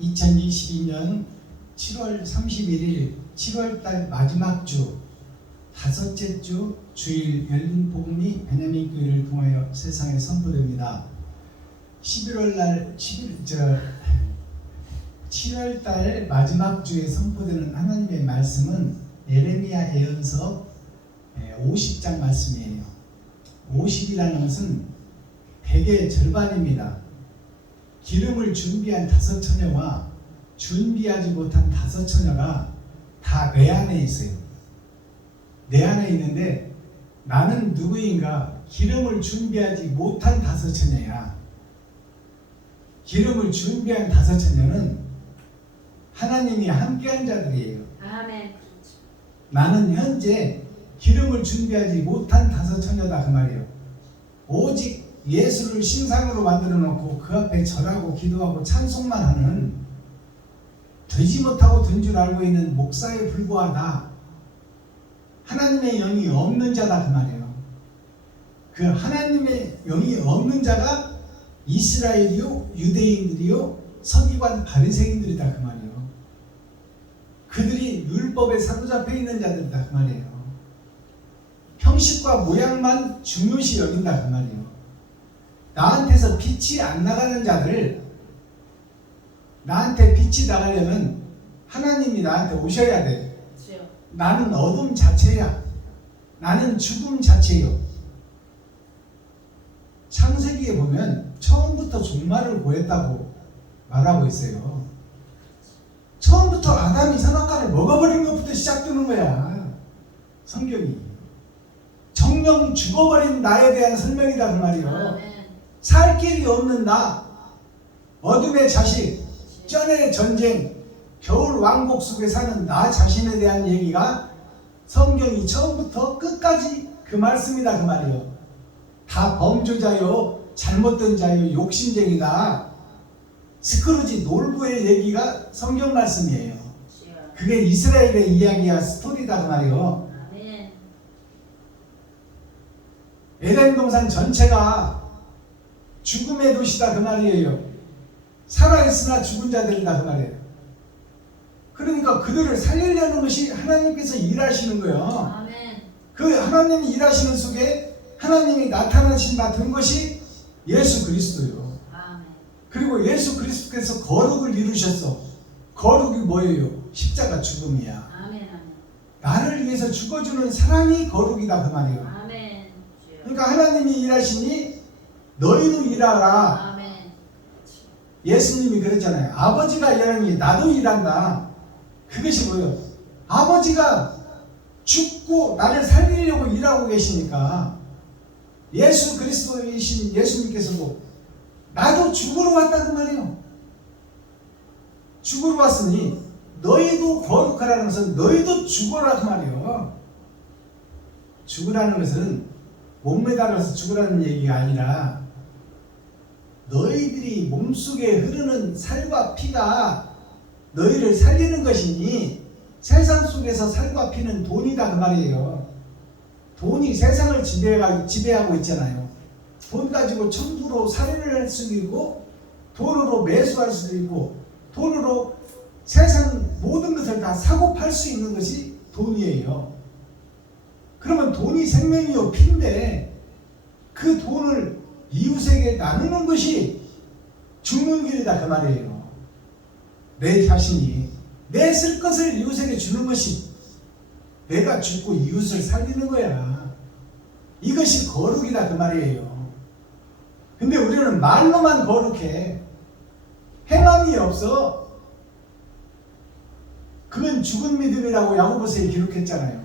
2022년 7월 31일 7월달 마지막 주 다섯째 주 주일 열린 복음이 베냐민 교회를 통하여 세상에 선포됩니다. 7월달 마지막 주에 선포되는 하나님의 말씀은 예레미야 예언서 50장 말씀이에요. 50이라는 것은 100의 절반입니다. 기름을 준비한 5 처녀와 준비하지 못한 5 처녀가 다 내 안에 있어요. 내 안에 있는데 나는 누구인가? 기름을 준비하지 못한 5 처녀야. 기름을 준비한 5 처녀는 하나님이 함께한 자들이에요. 아멘. 나는 현재 기름을 준비하지 못한 5 처녀다 그 말이에요. 오직 예수를 신상으로 만들어 놓고 그 앞에 절하고 기도하고 찬송만 하는 되지 못하고 된 줄 알고 있는 목사에 불과하다. 하나님의 영이 없는 자다 그 말이에요. 그 하나님의 영이 없는 자가 이스라엘이요 유대인들이요 서기관 바리새인들이다 그 말이에요. 그들이 율법에 사로잡혀 있는 자들이다 그 말이에요. 형식과 모양만 중요시 여긴다 그 말이에요. 나한테서 빛이 안 나가는 자들, 나한테 빛이 나가려면 하나님이 나한테 오셔야 돼. 나는 어둠 자체야. 나는 죽음 자체요. 창세기에 보면 처음부터 종말을 보였다고 말하고 있어요. 처음부터 아담이 선악과를 먹어버린 것부터 시작되는 거야. 성경이. 정령 죽어버린 나에 대한 설명이다 그 말이요. 살 길이 없는 나, 어둠의 자식, 쩐의 전쟁, 겨울 왕국 속에 사는 나 자신에 대한 얘기가 성경이 처음부터 끝까지 그 말씀이다 그 말이에요. 다 범죄자요, 잘못된 자요, 욕심쟁이다. 스크루지 놀부의 얘기가 성경 말씀이에요. 그게 이스라엘의 이야기야, 스토리다 그 말이에요. 에덴 동산 전체가 죽음의 도시다 그 말이에요. 살아있으나 죽은 자들이다 그 말이에요. 그러니까 그들을 살리려는 것이 하나님께서 일하시는 거예요. 아멘. 그 하나님이 일하시는 속에 하나님이 나타나신 바 된 것이 예수 그리스도요. 아멘. 그리고 예수 그리스도께서 거룩을 이루셨어. 거룩이 뭐예요? 십자가 죽음이야. 아멘. 아멘. 나를 위해서 죽어주는 사랑이 거룩이다 그 말이에요. 아멘. 그러니까 하나님이 일하시니 너희도 일하라. 아멘. 예수님이 그랬잖아요. 아버지가 일하니 나도 일한다. 그것이 뭐예요? 아버지가 죽고 나를 살리려고 일하고 계시니까 예수 그리스도이신 예수님께서도 나도 죽으러 왔다 그 말이에요. 죽으러 왔으니 너희도 거룩하라는 것은 너희도 죽어라 그 말이에요. 죽으라는 것은 목매달아서 죽으라는 얘기가 아니라 너희들이 몸속에 흐르는 살과 피가 너희를 살리는 것이니 세상 속에서 살과 피는 돈이다 그 말이에요. 돈이 세상을 지배하고 있잖아요. 돈 가지고 천부로 살인을 할 수도 있고 돈으로 매수할 수도 있고 돈으로 세상 모든 것을 다 사고 팔 수 있는 것이 돈이에요. 그러면 돈이 생명이요 피인데 그 돈을 이웃에게 나누는 것이 죽는 길이다 그 말이에요. 내 자신이 내 쓸 것을 이웃에게 주는 것이 내가 죽고 이웃을 살리는 거야. 이것이 거룩이다 그 말이에요. 근데 우리는 말로만 거룩해. 행함이 없어. 그건 죽은 믿음이라고 야고보서에 기록했잖아요.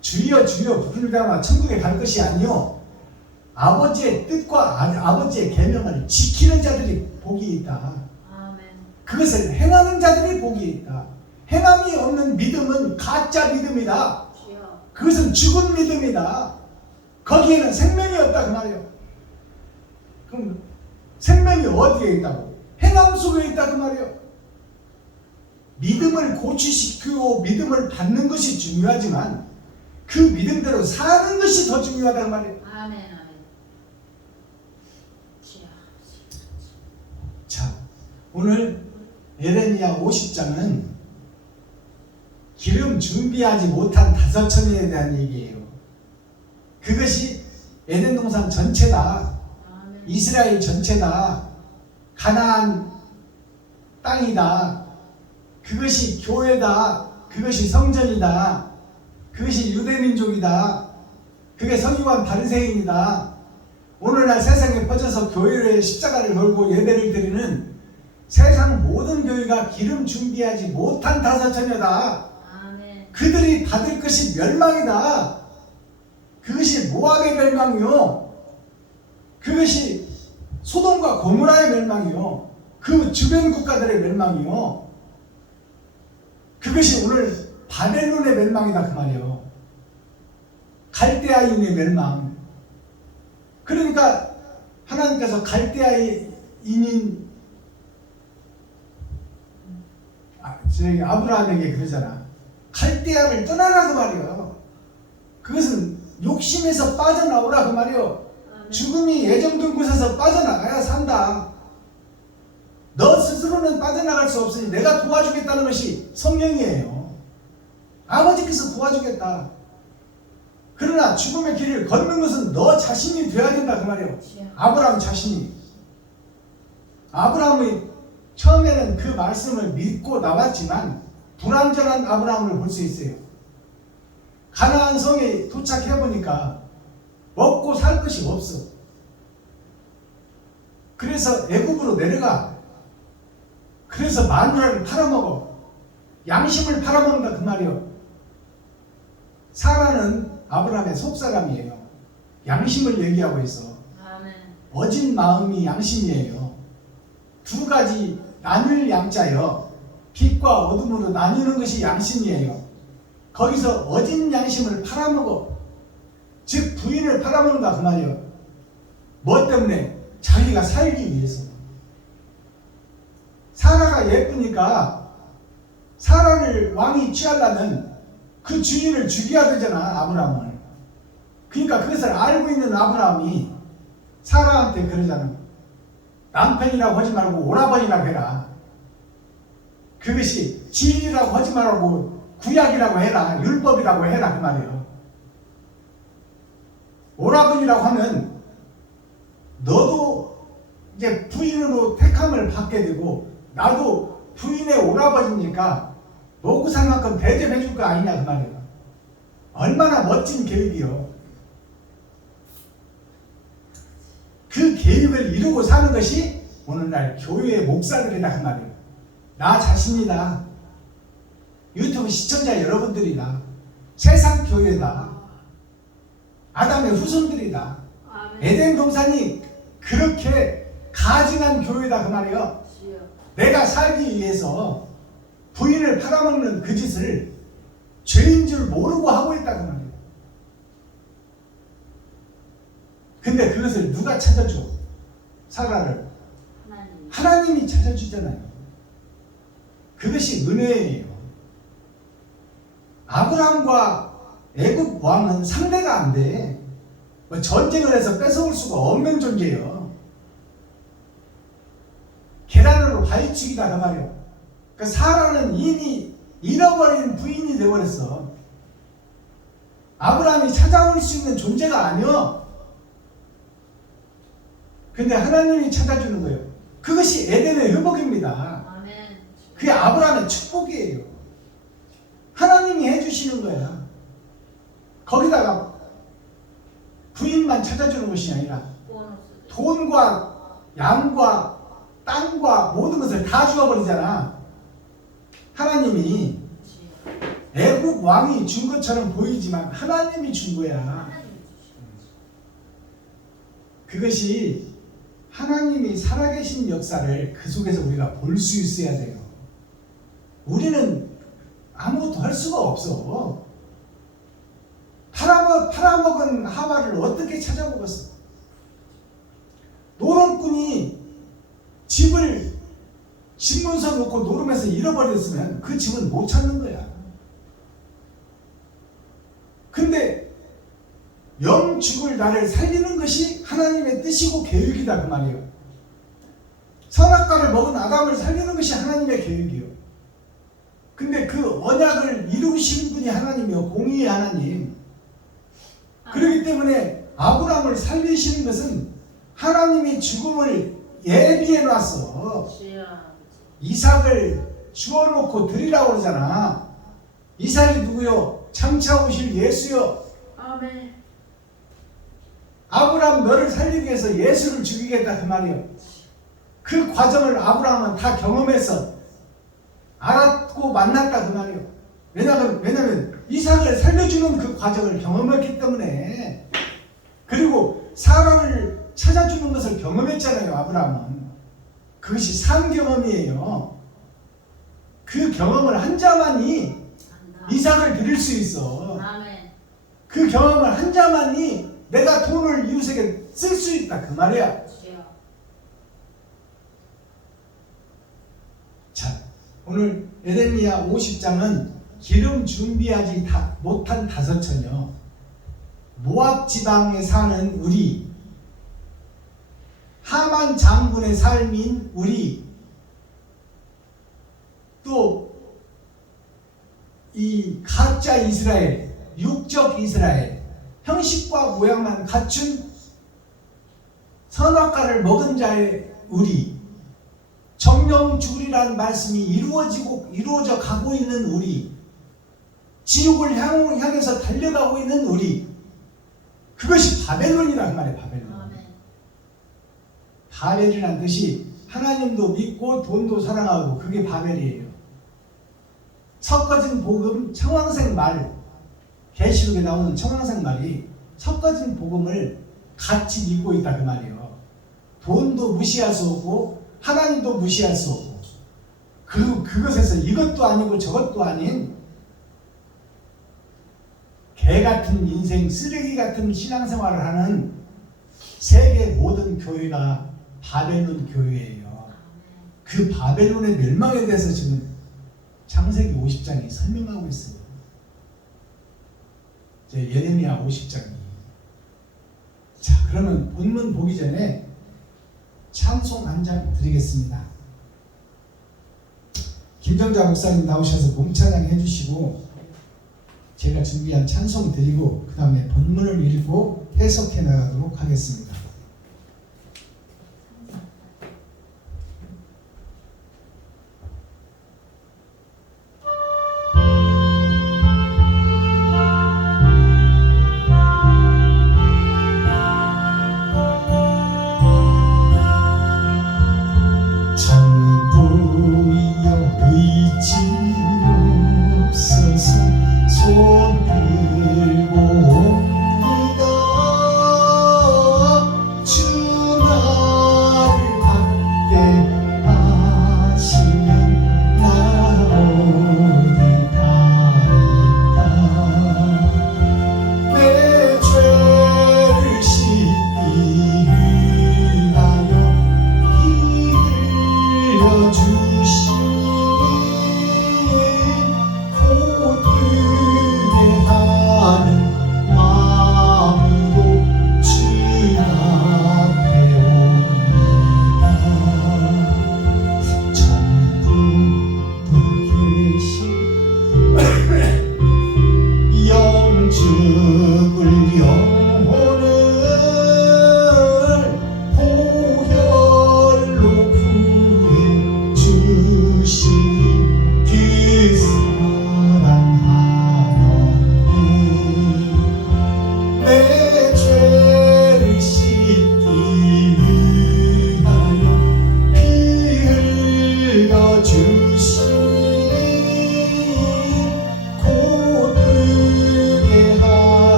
주여 주여 부르짖으나 천국에 갈 것이 아니요 아버지의 뜻과 아버지의 계명을 지키는 자들이 복이 있다. 아멘. 그것을 행하는 자들이 복이 있다. 행함이 없는 믿음은 가짜 믿음이다. 그것은 죽은 믿음이다. 거기에는 생명이 없다 그 말이에요. 그럼 생명이 어디에 있다고? 행함 속에 있다 그 말이에요. 믿음을 고취시키고 믿음을 받는 것이 중요하지만 그 믿음대로 사는 것이 더 중요하다는 말이에요. 아멘. 아멘. 자, 오늘 예레미야 50장은 기름 준비하지 못한 다섯 처녀에 대한 얘기예요. 그것이 에덴 동산 전체다. 이스라엘 전체다. 가나안 땅이다. 그것이 교회다. 그것이 성전이다. 그것이 유대민족이다. 그게 서기관 바리새인이다. 오늘날 세상에 퍼져서 교회에 십자가를 걸고 예배를 드리는 세상 모든 교회가 기름 준비하지 못한 다섯 처녀다. 그들이 받을 것이 멸망이다. 그것이 모압의 멸망이요. 그것이 소돔과 고모라의 멸망이요. 그 주변 국가들의 멸망이요. 그것이 오늘 바벨론의 멸망이다 그 말이요. 갈대아인의 멸망. 그러니까 하나님께서 갈대아인인 저희 아브라함에게 그러잖아. 갈대아를 떠나라 그 말이요. 그것은 욕심에서 빠져나오라 그 말이요. 죽음이 예정된 곳에서 빠져나가야 산다. 너 스스로는 빠져나갈 수 없으니 내가 도와주겠다는 것이 성령이에요. 아버지께서 도와주겠다. 그러나 죽음의 길을 걷는 것은 너 자신이 돼야 된다 그 말이에요. 아브라함 자신이. 아브라함이 처음에는 그 말씀을 믿고 나왔지만 불완전한 아브라함을 볼 수 있어요. 가나안 성에 도착해 보니까 먹고 살 것이 없어. 그래서 애굽으로 내려가. 그래서 마누라를 팔아먹어. 양심을 팔아먹는다 그 말이요. 사라는 아브라함의 속사람이에요. 양심을 얘기하고 있어. 어진 마음이 양심이에요. 두 가지 나눌 양자요. 빛과 어둠으로 나뉘는 것이 양심이에요. 거기서 어진 양심을 팔아먹어. 즉 부인을 팔아먹는다 그 말이에요. 뭐 때문에? 자기가 살기 위해서. 사라가 예쁘니까 사라를 왕이 취하려면 그 주인을 죽여야 되잖아, 아브라함을. 그러니까 그것을 알고 있는 아브라함이 사라한테 그러잖아. 남편이라고 하지 말고 오라버니라고 해라. 그것이 진리라고 하지 말고 구약이라고 해라. 율법이라고 해라 그 말이에요. 오라버니라고 하면 너도 이제 부인으로 택함을 받게 되고 나도 부인의 오라버니니까 먹고 살 만큼 대접해 줄 거 아니냐 그 말이에요. 얼마나 멋진 계획이요. 그 계획을 이루고 사는 것이 오늘날 교회의 목사들이다 그 말이에요. 나 자신이다. 유튜브 시청자 여러분들이다. 세상 교회다. 아담의 후손들이다. 에덴 동산이 그렇게 가증한 교회다 그 말이에요. 내가 살기 위해서 부인을 팔아먹는 그 짓을 죄인 줄 모르고 하고 있다 그 말이에요. 근데 그것을 누가 찾아줘? 사라를 하나님이 찾아주잖아요. 그것이 은혜예요. 아브라함과 애굽 왕은 상대가 안 돼. 뭐 전쟁을 해서 뺏어올 수가 없는 존재예요. 계란으로 바위치기다 그 말이에요. 그 사라는 이미 잃어버린 부인이 되어버렸어. 아브라함이 찾아올 수 있는 존재가 아니요. 근데 하나님이 찾아주는 거예요. 그것이 에덴의 회복입니다. 그게 아브라함의 축복이에요. 하나님이 해주시는 거야. 거기다가 부인만 찾아주는 것이 아니라 돈과 양과 땅과 모든 것을 다 주어버리잖아. 하나님이 애국 왕이 준 것처럼 보이지만 하나님이 준 거야. 그것이 하나님이 살아계신 역사를 그 속에서 우리가 볼 수 있어야 돼요. 우리는 아무것도 할 수가 없어. 팔아먹은 하와를 어떻게 찾아먹었어? 노름꾼이 집을 집문서 놓고 노름해서 잃어버렸으면 그 집은 못 찾는 거야. 근데 영죽을 나를 살리는 것이 하나님의 뜻이고 계획이다 그 말이에요. 선악과를 먹은 아담을 살리는 것이 하나님의 계획이요. 근데 그 언약을 이루신 분이 하나님이요, 공의의 하나님. 그렇기 때문에 아브라함을 살리시는 것은 하나님이 죽음을 예비해 놨어. 이삭을 주워놓고 드리라고 그러잖아. 이삭이 누구요? 장차 오실 예수요. 아멘. 아브라함 너를 살리기 위해서 예수를 죽이겠다 그 말이요. 그 과정을 아브라함은 다 경험해서 알았고 만났다 그 말이요. 왜냐면 이삭을 살려주는 그 과정을 경험했기 때문에. 그리고 사라를 찾아주는 것을 경험했잖아요, 아브라함은. 그것이 산 경험이에요. 그 경험을 한 자만이 이삭을 드릴 수 있어. 그 경험을 한 자만이 내가 돈을 이웃에게 쓸 수 있다 그 말이야. 자, 오늘 에레미야 50장은 기름 준비하지 못한 5처녀, 모압 지방에 사는 우리, 하만 장군의 삶인 우리, 또 이 가짜 이스라엘, 육적 이스라엘, 형식과 모양만 갖춘 선악과를 먹은 자의 우리, 정령 죽으리라는 말씀이 이루어져 가고 있는 우리, 지옥을 향해서 달려가고 있는 우리, 그것이 바벨론이란 말이에요. 바벨론. 바벨이라는 뜻이 하나님도 믿고 돈도 사랑하고, 그게 바벨이에요. 섞어진 복음, 청황색 말, 계시록에 나오는 청황색 말이 섞어진 복음을 같이 믿고 있다 그 말이에요. 돈도 무시할 수 없고 하나님도 무시할 수 없고, 그리고 그것에서 이것도 아니고 저것도 아닌 개 같은 인생, 쓰레기 같은 신앙생활을 하는 세계 모든 교회가 바벨론 교회예요. 그 바벨론의 멸망에 대해서 지금 창세기 50장이 설명하고 있어요. 예레미야 50장이. 자, 그러면 본문 보기 전에 찬송 한 장 드리겠습니다. 김정자 목사님 나오셔서 몸찬양 해주시고, 제가 준비한 찬송 드리고 그 다음에 본문을 읽고 해석해 나가도록 하겠습니다.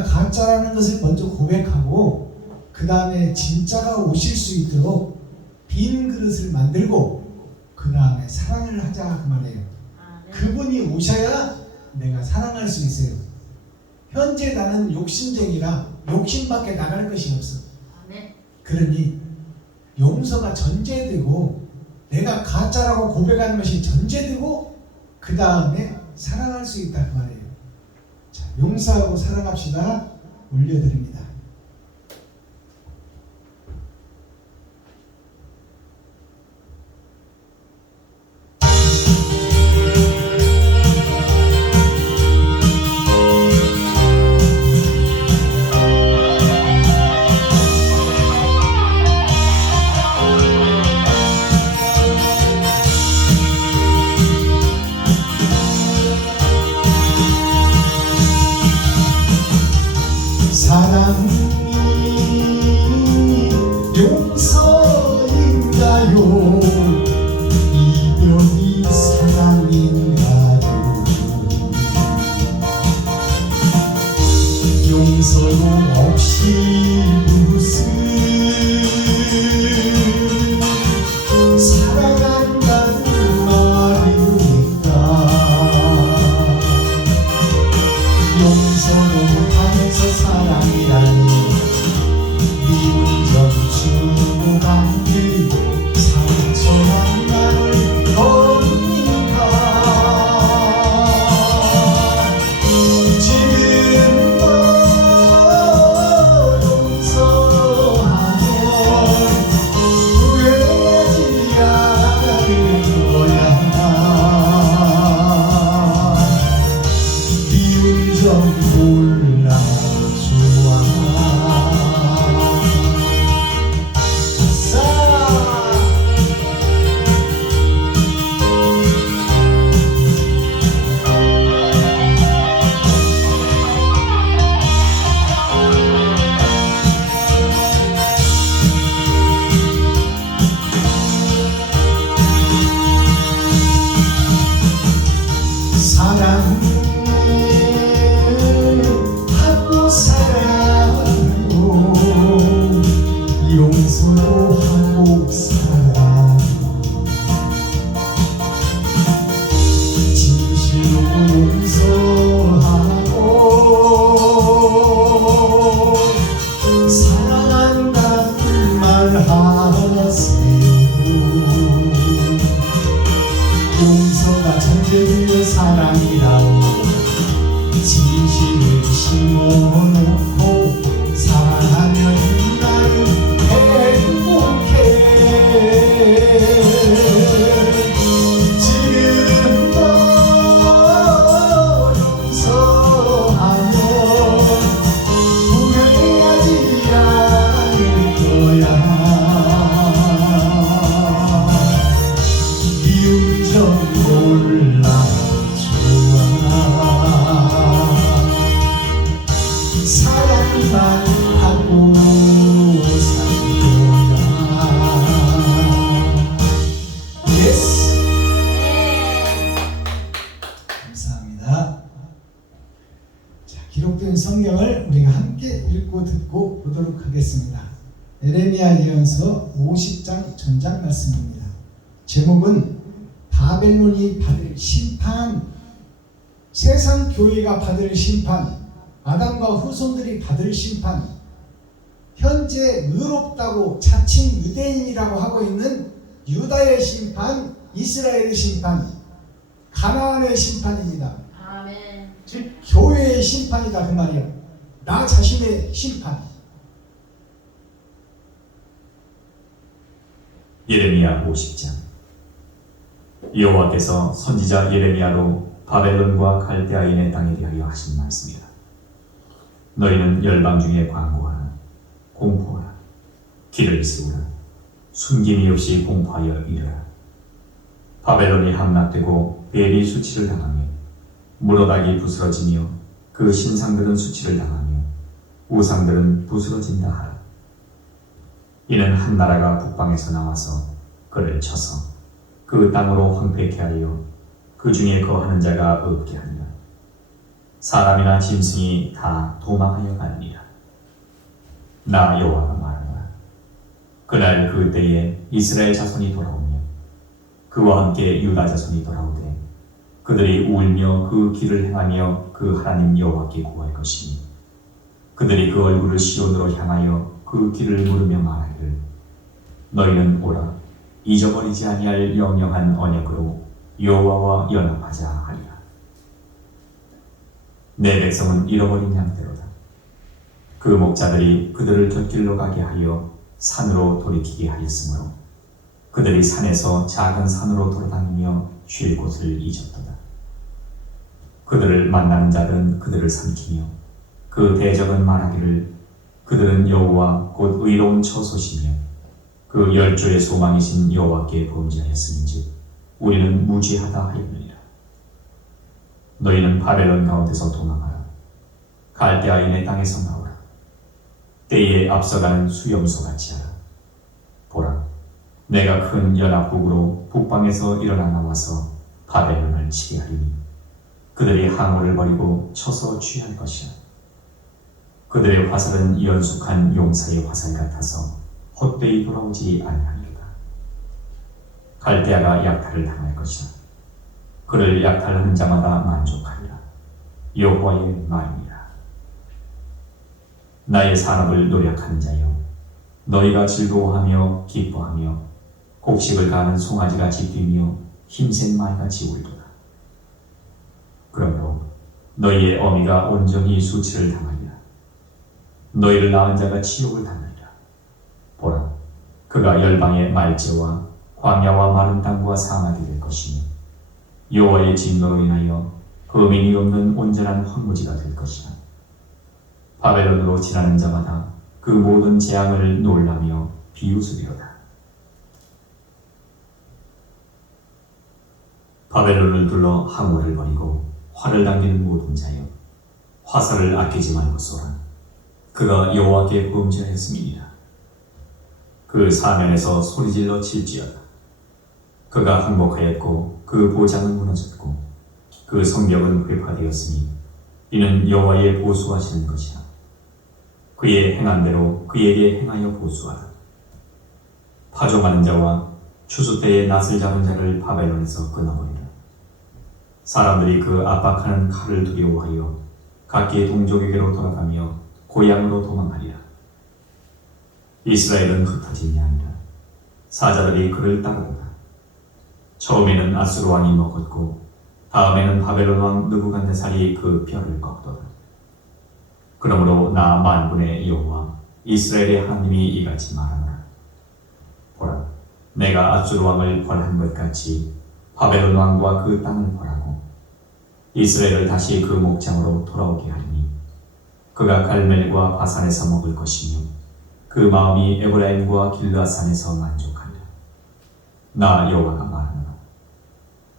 내가 가짜라는 것을 먼저 고백하고 그 다음에 진짜가 오실 수 있도록 빈 그릇을 만들고 그 다음에 사랑을 하자 그 말이에요. 그분이 오셔야 내가 사랑할 수 있어요. 현재 나는 욕심쟁이라 욕심밖에 나갈 것이 없어. 그러니 용서가 전제되고 내가 가짜라고 고백하는 것이 전제되고 그 다음에 사랑할 수 있다 그 말이에요. 자, 용서하고 사랑합시다. 올려드립니다. 사랑이 용서인가요? 이별이 사랑인가요? 용서도 없이 무슨 사랑한다는 말입니까? 용서도 못하면서 사랑이라니 미운 점 주고 간뒤 상처만 나를 겁니까? 지금도 용서하면 후회하지 않을 거야. 미운 점 몰라 좋아. 아싸. 사랑하고 살아요. 용서도 하고 살아요. 진실로 용서하고 사랑한다는 말 하세요. 용서가 전제되는 사랑이라고 진실을 심어놓고 사랑하면 나는 행복해. 지금도 용서하면 후회하지 않을 거야. 미운 점 몰라 좋아. 사랑만 하고 살 거야. 예스. 감사합니다. 자, 기록된 성경을 우리가 함께 읽고 듣고 보도록 하겠습니다. 예레미야 예언서 50장 전장 말씀입니다. 제목은 바벨론이 받을 심판, 세상 교회가 받을 심판, 아담과 후손들이 받을 심판, 현재 의롭다고 자칭 유대인이라고 하고 있는 유다의 심판, 이스라엘의 심판, 가나안의 심판입니다. 아멘. 즉 교회의 심판이다 그 말이야. 나 자신의 심판. 예레미야 50장. 여호와께서 선지자 예레미야로 바벨론과 갈대아인의 땅에 대하여 하신 말씀이다. 너희는 열방 중에 광고하라, 공포하라, 길을 세우라, 숨김이 없이 공포하여 이르라. 바벨론이 함락되고 벨이 수치를 당하며 무로닥이 부스러지며 그 신상들은 수치를 당하며 우상들은 부스러진다 하라. 이는 한 나라가 북방에서 나와서 그를 쳐서 그 땅으로 황폐케 하여 그 중에 거하는 자가 없게 하니라. 사람이나 짐승이 다 도망하여 가느니라. 나 여호와가 말하노라. 그날 그때에 이스라엘 자손이 돌아오며 그와 함께 유다 자손이 돌아오되 그들이 울며 그 길을 행하며 그 하나님 여호와께 구할 것이니 그들이 그 얼굴을 시온으로 향하여 그 길을 물으며 말하기를 너희는 오라 잊어버리지 아니할 영영한 언약으로 여호와와 연합하자 하리라. 내 백성은 잃어버린 양대로다. 그 목자들이 그들을 곁길로 가게 하여 산으로 돌이키게 하였으므로 그들이 산에서 작은 산으로 돌아다니며 쉴 곳을 잊었도다. 그들을 만나는 자들은 그들을 삼키며 그 대적은 말하기를 그들은 여호와 곧 의로운 처소시며 그 열조의 소망이신 여호와께 범죄하였음인즉 우리는 무죄하다 하였느니라. 너희는 바벨론 가운데서 도망하라. 갈대아인의 땅에서 나오라. 때에 앞서가는 수염소같이 하라. 보라, 내가 큰 연합국으로 북방에서 일어나 나와서 바벨론을 치게 하리니 그들이 항우를 버리고 쳐서 취할 것이라. 그들의 화살은 연숙한 용사의 화살 같아서 헛되이 돌아오지 아니하리로다. 갈대아가 약탈을 당할 것이라. 그를 약탈하는 자마다 만족하리라. 여호와의 말이니라. 나의 산업을 노력하는 자여, 너희가 즐거워하며 기뻐하며 곡식을 가는 송아지같이 뛰며 힘센 말같이 울도다. 그러므로 너희의 어미가 온전히 수치를 당하리라. 너희를 낳은 자가 치욕을 당하리라. 보라, 그가 열방의 말제와 광야와 마른 땅과 사막이 될 것이며 여호와의 진노로 인하여 범인이 없는 온전한 황무지가 될 것이라. 바벨론으로 지나는 자마다 그 모든 재앙을 놀라며 비웃으리로다. 바벨론을 둘러 항우를 버리고 활을 당기는 모든 자여, 화살을 아끼지 말고 쏘라. 그가 여호와께 범죄하였음이니라. 그 사면에서 소리질러 칠지어다. 그가 항복하였고 그 보장은 무너졌고 그 성벽은 회파되었으니 이는 여호와의 보수하시는 것이라. 그의 행한 대로 그에게 행하여 보수하라. 파종하는 자와 추수 때에 낫을 잡은 자를 바벨론에서 끊어버리라. 사람들이 그 압박하는 칼을 두려워하여 각기 동족에게로 돌아가며 고향으로 도망하리라. 이스라엘은 흩어진 양이라. 사자들이 그를 따르도다. 처음에는 아수르 왕이 먹었고 다음에는 바벨론 왕 느부갓네살이 그 뼈를 꺾도다. 그러므로 나 만군의 여호와 이스라엘의 하나님이 이같이 말하노라. 보라, 내가 아수르 왕을 벌한 것 같이 바벨론 왕과 그 땅을 벌하고 이스라엘을 다시 그 목장으로 돌아오게 하리니 그가 갈멜과 바산에서 먹을 것이며 그 마음이 에브라임과 길르앗산에서 만족하리라. 나 여호와가 말하노라.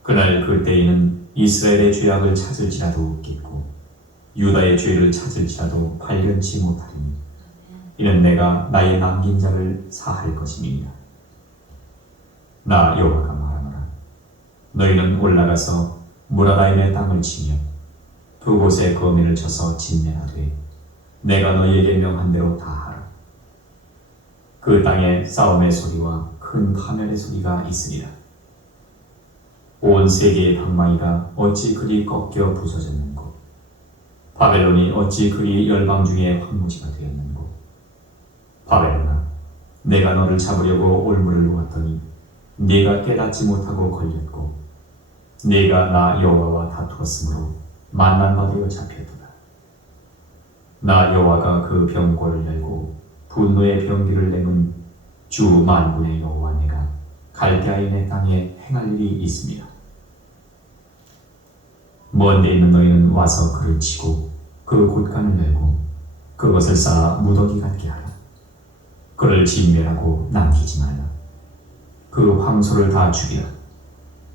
그날 그때에는 이스라엘의 죄악을 찾을지라도 없겠고 유다의 죄를 찾을지라도 발견치 못하리니 이는 내가 나의 남긴 자를 사할 것임이니라. 나 여호와가 말하노라. 너희는 올라가서 무라다임의 땅을 치며 두 곳에 거민을 쳐서 진멸하되 내가 너희에게 명한 대로 다 하라. 그 땅에 싸움의 소리와 큰 파멸의 소리가 있으리라. 온 세계의 방망이가 어찌 그리 꺾여 부서졌는고 바벨론이 어찌 그리 열방 중에 황무지가 되었는고. 바벨론아, 내가 너를 잡으려고 올무를 놓았더니 네가 깨닫지 못하고 걸렸고 네가 나 여호와와 다투었으므로 만난 바 되어 잡혔도다. 나 여호와가 그 병고를 열고 분노의 병기를 내면 주 만군의 여호와 내가 갈대아인의 땅에 행할 일이 있습니다. 먼 데 있는 너희는 와서 그를 치고 그 곳간을 열고 그것을 쌓아 무더기 같게 하라. 그를 진멸하고 남기지 말라. 그 황소를 다 죽이라.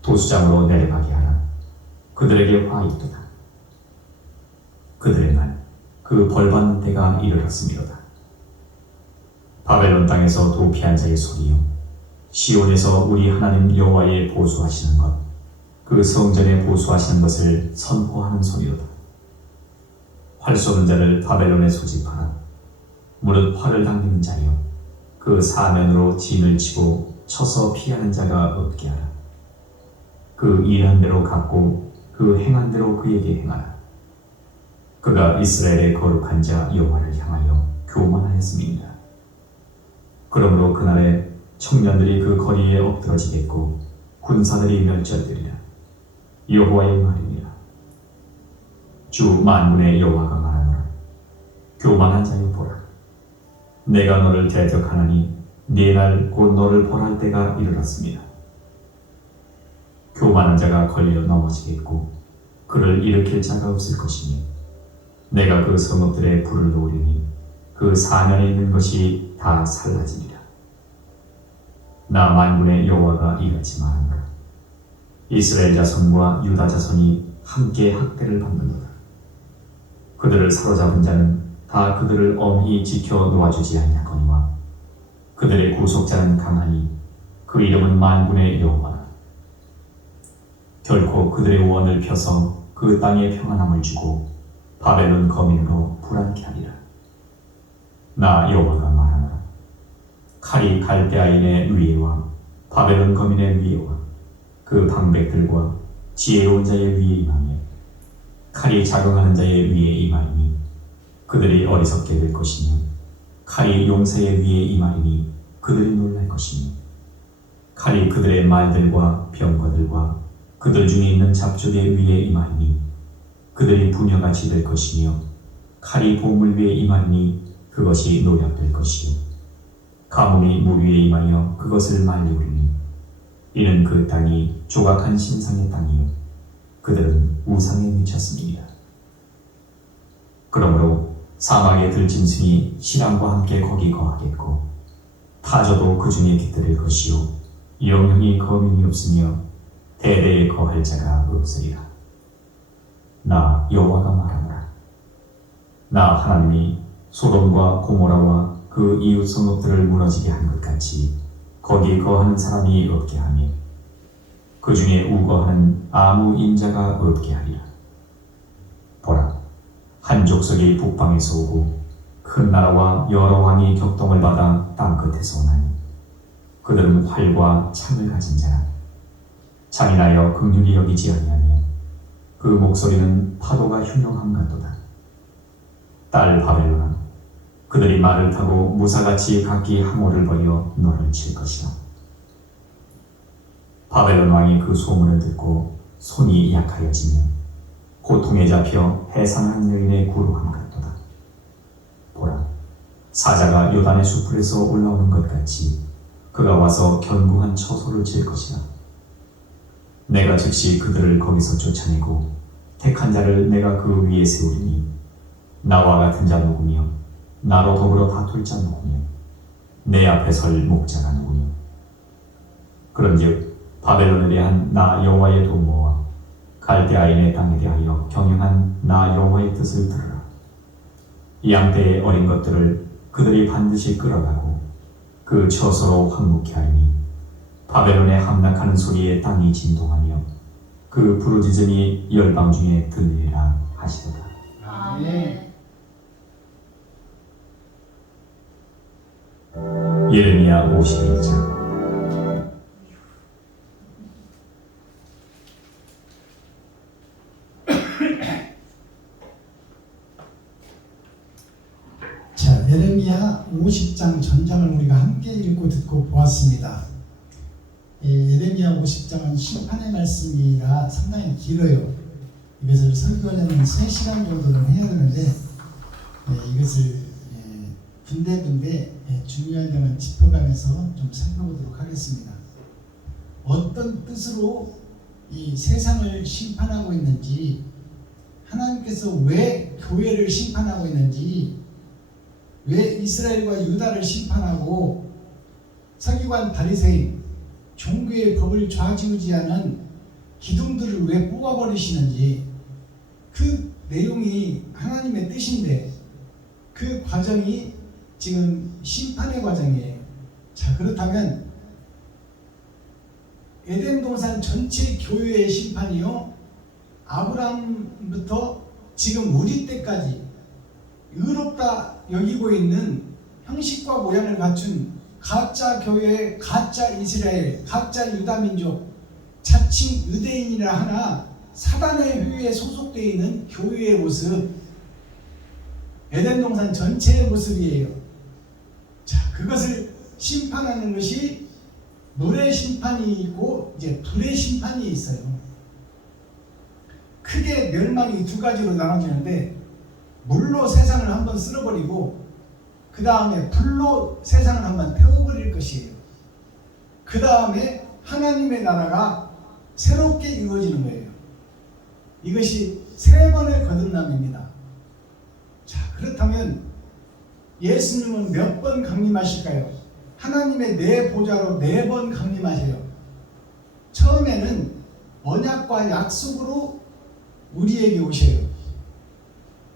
도수장으로 내려가게 하라. 그들에게 화 있도다. 그들의 날, 그 벌받는 때가 이르렀음이로다. 바벨론 땅에서 도피한 자의 소리요, 시온에서 우리 하나님 여호와의 보수하시는 것, 그 성전에 보수하시는 것을 선포하는 소리로다. 활 쏘는 자를 바벨론에 소집하라. 무릇 활을 당기는 자여 그 사면으로 진을 치고 쳐서 피하는 자가 없게 하라. 그 일한 대로 갚고 그 행한 대로 그에게 행하라. 그가 이스라엘의 거룩한 자 여호와를 향하여 교만하였음이니라. 그러므로 그날에 청년들이 그 거리에 엎드러지겠고 군사들이 멸절되리라. 여호와의 말이니라. 주 만군의 여호와가 말하노라. 교만한 자여 보라. 내가 너를 대적하나니 네 날 곧 너를 벌할 때가 이르렀습니다. 교만한 자가 걸려 넘어지겠고 그를 일으킬 자가 없을 것이니 내가 그 성읍들의 불을 놓으리니 그 사면에 있는 것이 다 살라지리라. 나 만군의 여호와가 이같이 말하노라. 이스라엘 자손과 유다 자손이 함께 학대를 받는도다. 그들을 사로잡은 자는 다 그들을 엄히 지켜 놓아주지 아니하거니와 그들의 구속자는 강하니 그 이름은 만군의 여호와라. 결코 그들의 원을 펴서 그 땅에 평안함을 주고 바벨론 거민으로 불안케 하리라. 나 여호와가 말하노라. 칼이 갈대아인의 위에와 바벨론 거민의 위에와 그 방백들과 지혜로운 자의 위에 임하며 칼이 작용하는 자의 위에 임하리니 그들이 어리석게 될 것이며 칼이 용사의 위에 임하리니 그들이 놀랄 것이니 칼이 그들의 말들과 병거들과 그들 중에 있는 잡족의 위에 임하리니 그들이 부녀같이 될 것이며 칼이 보물 위에 임하리니 그것이 노략될 것이요 가뭄이 물 위에 임하여 그것을 말리우리니 이는 그 땅이 조각한 신상의 땅이요 그들은 우상에 미쳤습니다. 그러므로 사막의 들짐승이 신랑과 함께 거기 거하겠고 타조도 그 중에 깃들일 것이요 영영이 거민이 없으며 대대에 거할 자가 없으리라. 나 여호와가 말하노라. 나 하나님이 소돔과 고모라와 그 이웃 성읍들을 무너지게 한 것 같이 거기 거하는 사람이 없게 하며 그 중에 우거하는 아무 인자가 없게 하리라. 보라, 한 족속이 북방에서 오고 큰 나라와 여러 왕이 격동을 받아 땅끝에서 오나니 그들은 활과 창을 가진 자라. 잔인하여 긍휼히 여기지 아니하며 그 목소리는 파도가 흉흉함 같도다. 딸 바벨론아, 그들이 말을 타고 무사같이 각기 항오를 벌여 너를 칠 것이다. 바벨론 왕이 그 소문을 듣고 손이 약하여지며 고통에 잡혀 해산한 여인의 구루함 같도다. 보라, 사자가 요단의 수풀에서 올라오는 것 같이 그가 와서 견고한 처소를 칠 것이다. 내가 즉시 그들을 거기서 쫓아내고 택한 자를 내가 그 위에 세우리니 나와 같은 자 누구며 나로 더불어 다툴 자 누구며 내 앞에 설 목자가 누구며 그런즉 바벨론에 대한 나 여호와의 도모와 갈대아인의 땅에 대하여 경영한 나 여호와의 뜻을 들으라. 양떼의 어린 것들을 그들이 반드시 끌어가고 그 처소로 황무케 하리니 바벨론에 함락하는 소리에 땅이 진동하며 그 부르짖음이 열방 중에 들리리라 하시도다. 아멘. 예레미야 51장. 자, 예레미야 50장 전장을 우리가 함께 읽고 듣고 보았습니다. 예레미야 50장은 심판의 말씀이라 상당히 길어요. 이것을 설교하려면 3시간 정도는 해야 되는데 이것을 군데군데 중요한 점을 짚어가면서 좀 살펴보도록 하겠습니다. 어떤 뜻으로 이 세상을 심판하고 있는지, 하나님께서 왜 교회를 심판하고 있는지, 왜 이스라엘과 유다를 심판하고 서기관 바리새인 종교의 법을 좌지우지하는 기둥들을 왜 뽑아버리시는지, 그 내용이 하나님의 뜻인데 그 과정이 지금 심판의 과정이에요. 자, 그렇다면 에덴 동산 전체 교회의 심판이요, 아브라함부터 지금 우리 때까지 의롭다 여기고 있는 형식과 모양을 갖춘 가짜 교회, 가짜 이스라엘, 가짜 유다민족, 자칭 유대인이라 하나 사단의 회유에 소속되어 있는 교회의 모습, 에덴 동산 전체의 모습이에요. 자, 그것을 심판하는 것이 물의 심판이 있고 이제 불의 심판이 있어요. 크게 멸망이 두 가지로 나눠지는데, 물로 세상을 한번 쓸어버리고 그 다음에 불로 세상을 한번 태워버릴 것이에요. 그 다음에 하나님의 나라가 새롭게 이루어지는 거예요. 이것이 세 번의 거듭남입니다. 자, 그렇다면 예수님은 몇 번 강림하실까요? 하나님의 네 보좌로 4번 강림하세요. 처음에는 언약과 약속으로 우리에게 오셔요.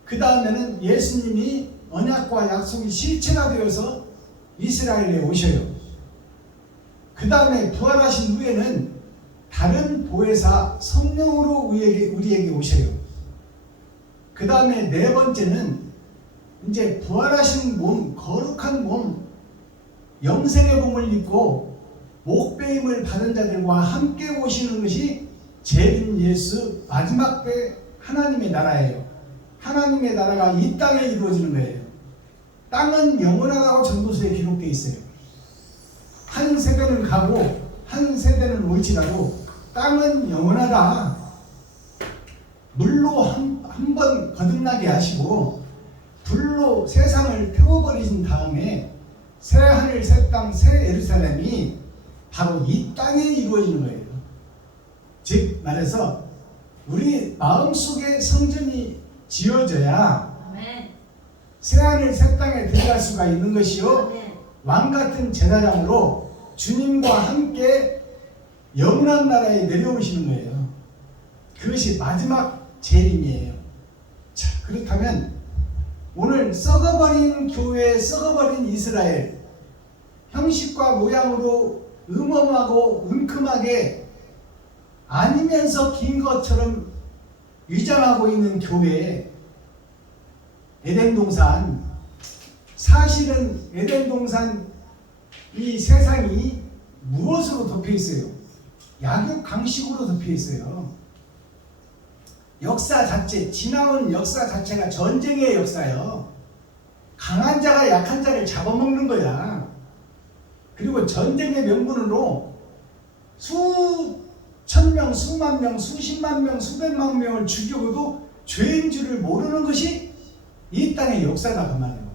그 다음에는 예수님이 언약과 약속이 실체가 되어서 이스라엘에 오셔요. 그 다음에 부활하신 후에는 다른 보혜사 성령으로 우리에게 오셔요. 그 다음에 네 번째는 이제 부활하신 몸, 거룩한 몸, 영생의 몸을 입고 목배임을 받은 자들과 함께 오시는 것이 재림 예수 마지막 때 하나님의 나라예요. 하나님의 나라가 이 땅에 이루어지는 거예요. 땅은 영원하다고 전도서에 기록되어 있어요. 한 세대는 가고 한 세대는 올지라도 땅은 영원하다. 물로 한 번 거듭나게 하시고 불로 세상을 태워버리신 다음에 새 하늘 새 땅 새 예루살렘이 바로 이 땅에 이루어지는 거예요. 즉 말해서 우리 마음속에 성전이 지어져야 새 하늘 새 땅에 들어갈 수가 있는 것이요, 왕같은 제사장으로 주님과 함께 영원한 나라에 내려오시는 거예요. 그것이 마지막 재림이에요. 자, 그렇다면 오늘 썩어버린 교회, 썩어버린 이스라엘, 형식과 모양으로 음험하고 은큼하게 아니면서 긴 것처럼 위장하고 있는 교회, 에덴 동산, 사실은 에덴 동산 이 세상이 무엇으로 덮여 있어요? 약육 강식으로 덮여 있어요. 역사 자체, 지나온 역사 자체가 전쟁의 역사예요. 강한 자가 약한 자를 잡아먹는 거야. 그리고 전쟁의 명분으로 수천 명, 수만 명, 수십만 명, 수백만 명을 죽여도 죄인 줄을 모르는 것이 이 땅의 역사다 그 말이에요.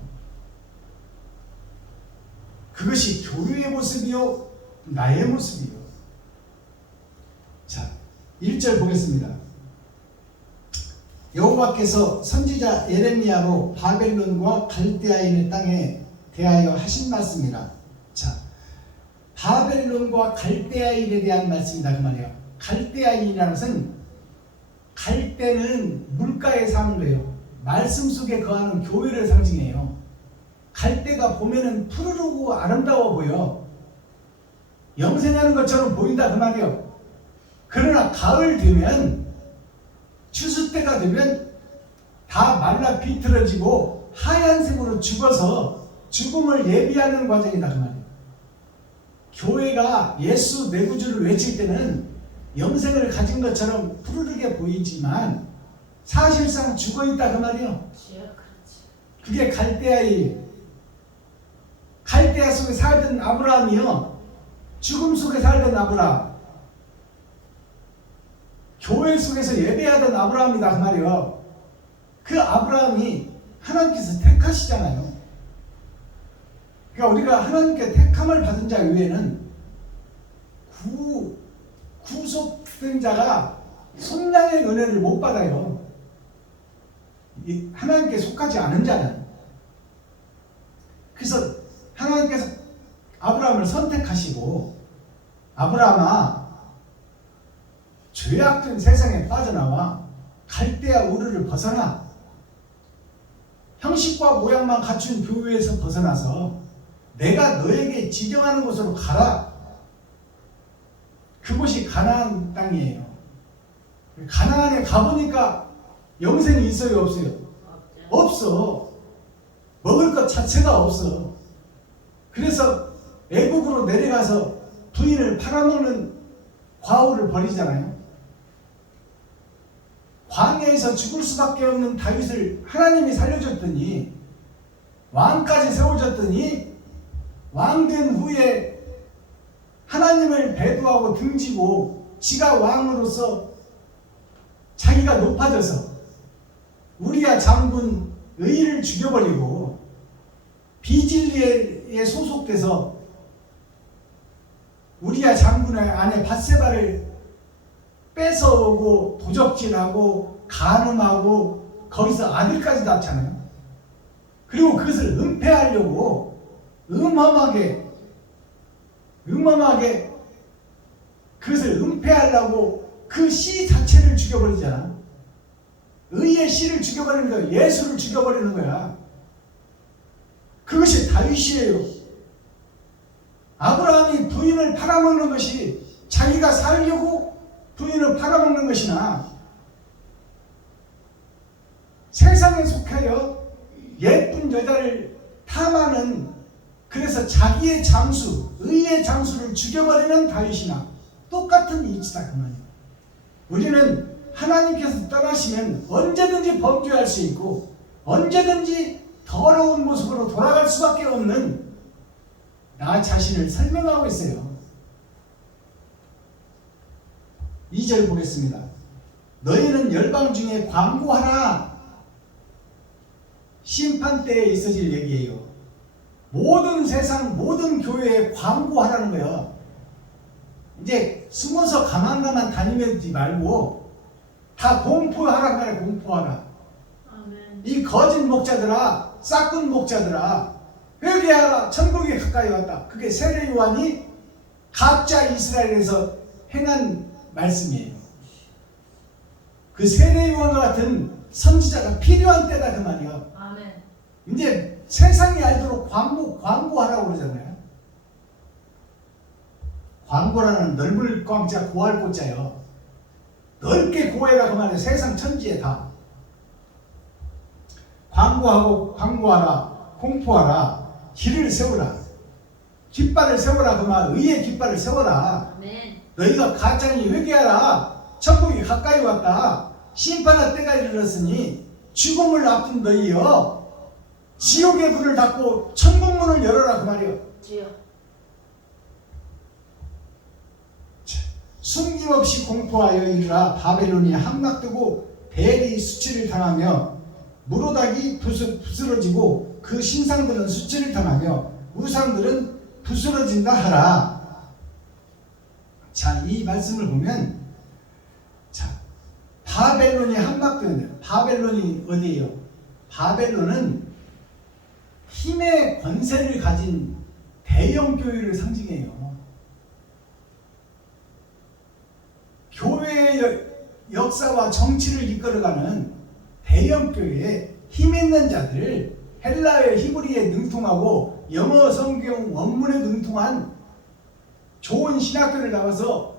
그것이 교회의 모습이요, 나의 모습이요. 자, 1절 보겠습니다. 여호와께서 선지자 예레미야로 바벨론과 갈대아인의 땅에 대하여 하신 말씀이라. 자, 바벨론과 갈대아인에 대한 말씀이다 그 말이에요. 갈대아인이라는 것은, 갈대는 물가에 사는 거예요. 말씀 속에 거하는 교회를 상징해요. 갈대가 보면은 푸르르고 아름다워 보여. 영생하는 것처럼 보인다 그 말이에요. 그러나 가을 되면, 추수 때가 되면 다 말라 비틀어지고 하얀색으로 죽어서 죽음을 예비하는 과정이다 그 말이에요. 교회가 예수 내 구주를 외칠 때는 영생을 가진 것처럼 푸르르게 보이지만 사실상 죽어있다 그 말이에요. 그게 갈대아예요. 갈대아 속에 살던 아브라함이요, 죽음 속에 살던 아브라함, 교회 속에서 예배하던 아브라함이다 그 말이에요. 그 아브라함이 하나님께서 택하시잖아요. 그러니까 우리가 하나님께 택함을 받은 자 외에는 구속된 자가 속량의 은혜를 못 받아요. 하나님께 속하지 않은 자는. 그래서 하나님께서 아브라함을 선택하시고, 아브라함아 죄악된 세상에 빠져나와 갈대아 우르를 벗어나 형식과 모양만 갖춘 교회에서 벗어나서 내가 너에게 지정하는 곳으로 가라. 그곳이 가나안 땅이에요. 가나안에 가보니까 영생이 있어요, 없어요? 없어. 먹을 것 자체가 없어. 그래서 애국으로 내려가서 부인을 팔아먹는 과오를 벌이잖아요. 광야에서 죽을 수밖에 없는 다윗을 하나님이 살려줬더니, 왕까지 세워줬더니, 왕된 후에 하나님을 배도하고 등지고 지가 왕으로서 자기가 높아져서 우리야 장군 의를 죽여버리고 비질리에 소속돼서 우리야 장군의 아내 밧세바를 뺏어오고 도적질하고 간음하고 거기서 아들까지 낳잖아요. 그리고 그것을 은폐하려고 음험하게 그것을 은폐하려고 그 씨 자체를 죽여버리잖아. 의의 씨를 죽여버리는 거야. 예수를 죽여버리는 거야. 그것이 다윗이에요. 아브라함이 부인을 팔아먹는 것이 자기가 살려고 부인을 팔아먹는 것이나, 세상에 속하여 예쁜 여자를 탐하는, 그래서 자기의 장수, 의의 장수를 죽여버리는 다윗이나 똑같은 이치다 그 말이에요. 우리는 하나님께서 떠나시면 언제든지 범죄할 수 있고 언제든지 더러운 모습으로 돌아갈 수밖에 없는 나 자신을 설명하고 있어요. 2절 보겠습니다. 너희는 열방 중에 광고하라. 심판 때에 있어질 얘기예요. 모든 세상 모든 교회에 광고하라는 거예요. 이제 숨어서 가만 다니지 말고 다 공포하라 말이야. 공포하라. 아멘. 이 거짓 목자들아, 싹군 목자들아, 회개하라. 천국이 가까이 왔다. 그게 세례 요한이 가짜 이스라엘에서 행한 말씀이에요. 그 세례 요한과 같은 선지자가 필요한 때다 그 말이야. 아멘. 이제 세상이 알도록 광고하라고 그러잖아요. 광고라는 넓을 광자 고할 고자요. 넓게 고해라 그 말이에요. 세상 천지에 다 광고하라, 공포하라, 길을 세우라, 깃발을 세우라 그 말. 의의 깃발을 세워라. 아멘. 너희가 가짜니 회개하라. 천국이 가까이 왔다. 심판할 때가 이르렀으니 죽음을 앞둔 너희여 지옥의 문을 닫고 천국 문을 열어라 그 말이요. 주여. 숨김없이 공포하여 이르라. 바벨론이 함락되고 벨이 수치를 당하며 무로닥이 부스러지고 그 신상들은 수치를 당하며 우상들은 부스러진다 하라. 자, 이 말씀을 보면, 자, 바벨론이 함락되는데, 바벨론이 어디예요? 바벨론은 힘의 권세를 가진 대형 교회를 상징해요. 교회의 역사와 정치를 이끌어가는 대형 교회에 힘 있는 자들, 헬라어 히브리에 능통하고 영어 성경 원문에 능통한 좋은 신학교를 나와서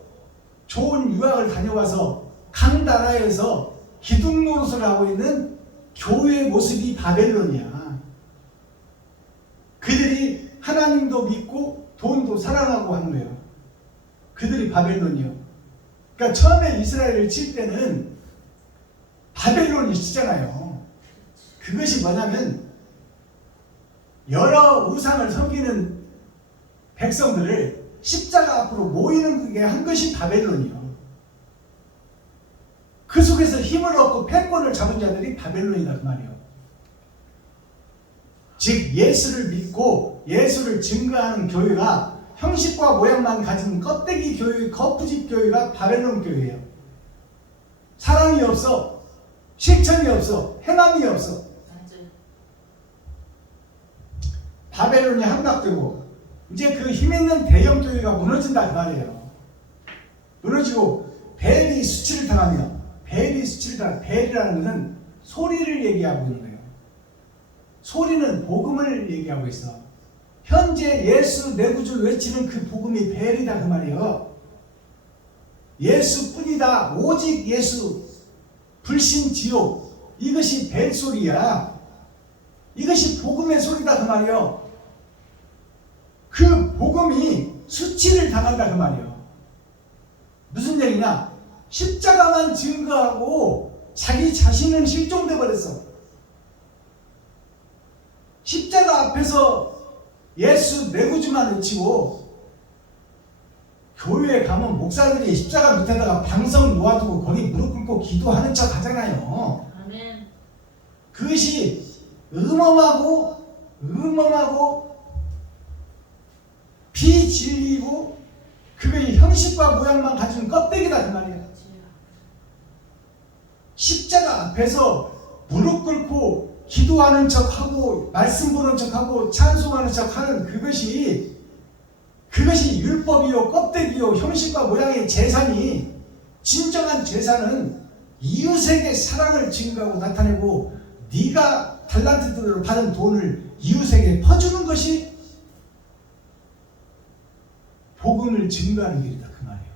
좋은 유학을 다녀와서 각 나라에서 기둥 노릇을 하고 있는 교회의 모습이 바벨론이야. 그들이 하나님도 믿고 돈도 사랑하고 하는 거예요. 그들이 바벨론이요. 그러니까 처음에 이스라엘을 칠 때는 바벨론이 치잖아요. 그것이 뭐냐면 여러 우상을 섬기는 백성들을 십자가 앞으로 모이는 그게 한 것이 바벨론이요. 그 속에서 힘을 얻고 패권을 잡은 자들이 바벨론이다 그 말이에요. 즉 예수를 믿고 예수를 증거하는 교회가 형식과 모양만 가진 껍데기 교회, 거푸집 교회가 바벨론 교회예요. 사랑이 없어, 실천이 없어, 행함이 없어. 바벨론이 함락되고 이제 그 힘있는 대형 교회가 무너진다 그 말이에요. 무너지고 벨이 수치를 당하며, 벨이라는 것은 소리를 얘기하고 있는 거예요. 소리는 복음을 얘기하고 있어. 현재 예수 내 구주 외치는 그 복음이 벨이다 그 말이에요. 예수뿐이다, 오직 예수, 불신 지옥, 이것이 벨 소리야. 이것이 복음의 소리다 그 말이요. 그 복음이 수치를 당한다 그 말이요. 무슨 얘기냐? 십자가만 증거하고 자기 자신은 실종돼 버렸어. 십자가 앞에서 예수 내 구주만 외치고 교회에 가면 목사들이 십자가 밑에다가 방석 놓아두고 거기 무릎 꿇고 기도하는 척 하잖아요. 아멘. 그것이 음험하고 비진리고 그것이 형식과 모양만 가진 껍데기다 그 말이에요. 십자가 앞에서 무릎 꿇고 기도하는 척하고 말씀 보는 척하고 찬송하는 척하는 그것이 율법이요 껍데기요 형식과 모양의 제사니, 진정한 제사는 이웃에게 사랑을 증거하고 나타내고 네가 달란트대로 받은 돈을 이웃에게 퍼주는 것이 복음을 증거하는 길이다 그 말이에요.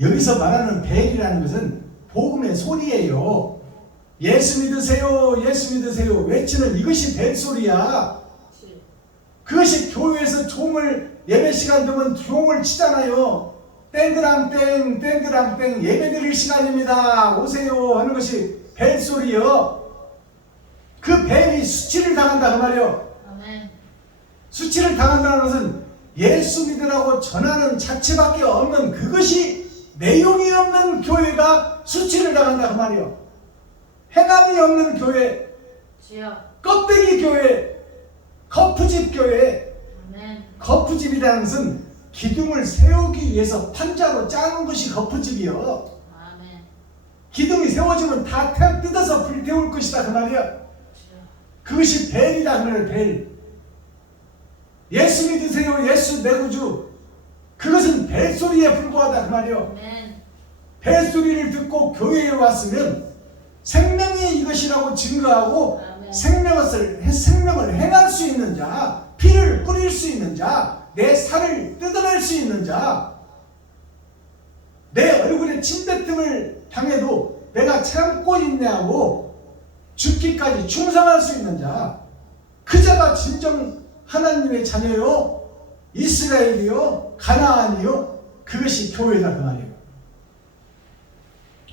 여기서 말하는 벨이라는 것은 복음의 소리예요. 예수 믿으세요, 예수 믿으세요 외치는 이것이 벨 소리야. 그것이 교회에서 종을 예배 시간 되면 종을 치잖아요. 땡그랑땡 땡그랑땡 예배 드릴 시간입니다. 오세요 하는 것이 벨 소리요. 그 벨이 수치를 당한다 그 말이요. 아멘. 수치를 당한다는 것은 예수 믿으라고 전하는 자체밖에 없는 그것이 내용이 없는 교회가 수치를 당한다 그 말이요. 행함이 없는 교회, 주여. 껍데기 교회, 거푸집 교회. 아멘. 거푸집이라는 것은 기둥을 세우기 위해서 판자로 짜는 것이 거푸집이요. 아멘. 기둥이 세워지면 다 뜯어서 불태울 것이다 그 말이야. 주여. 그것이 벨이다 그 말이야. 벨. 예수 믿으세요, 예수 내 구주. 그것은 벨 소리에 불과하다 그 말이야. 아멘. 벨 소리를 듣고 교회에 왔으면 생명이 이것이라고 증거하고 아멘. 생명을 행할 수 있는 자, 피를 뿌릴 수 있는 자, 내 살을 뜯어낼 수 있는 자, 내 얼굴에 침뱉음을 당해도 내가 참고 인내하고 죽기까지 충성할 수 있는 자, 그 자가 진정 하나님의 자녀요, 이스라엘이요, 가나안이요, 그것이 교회다 그 말이에요.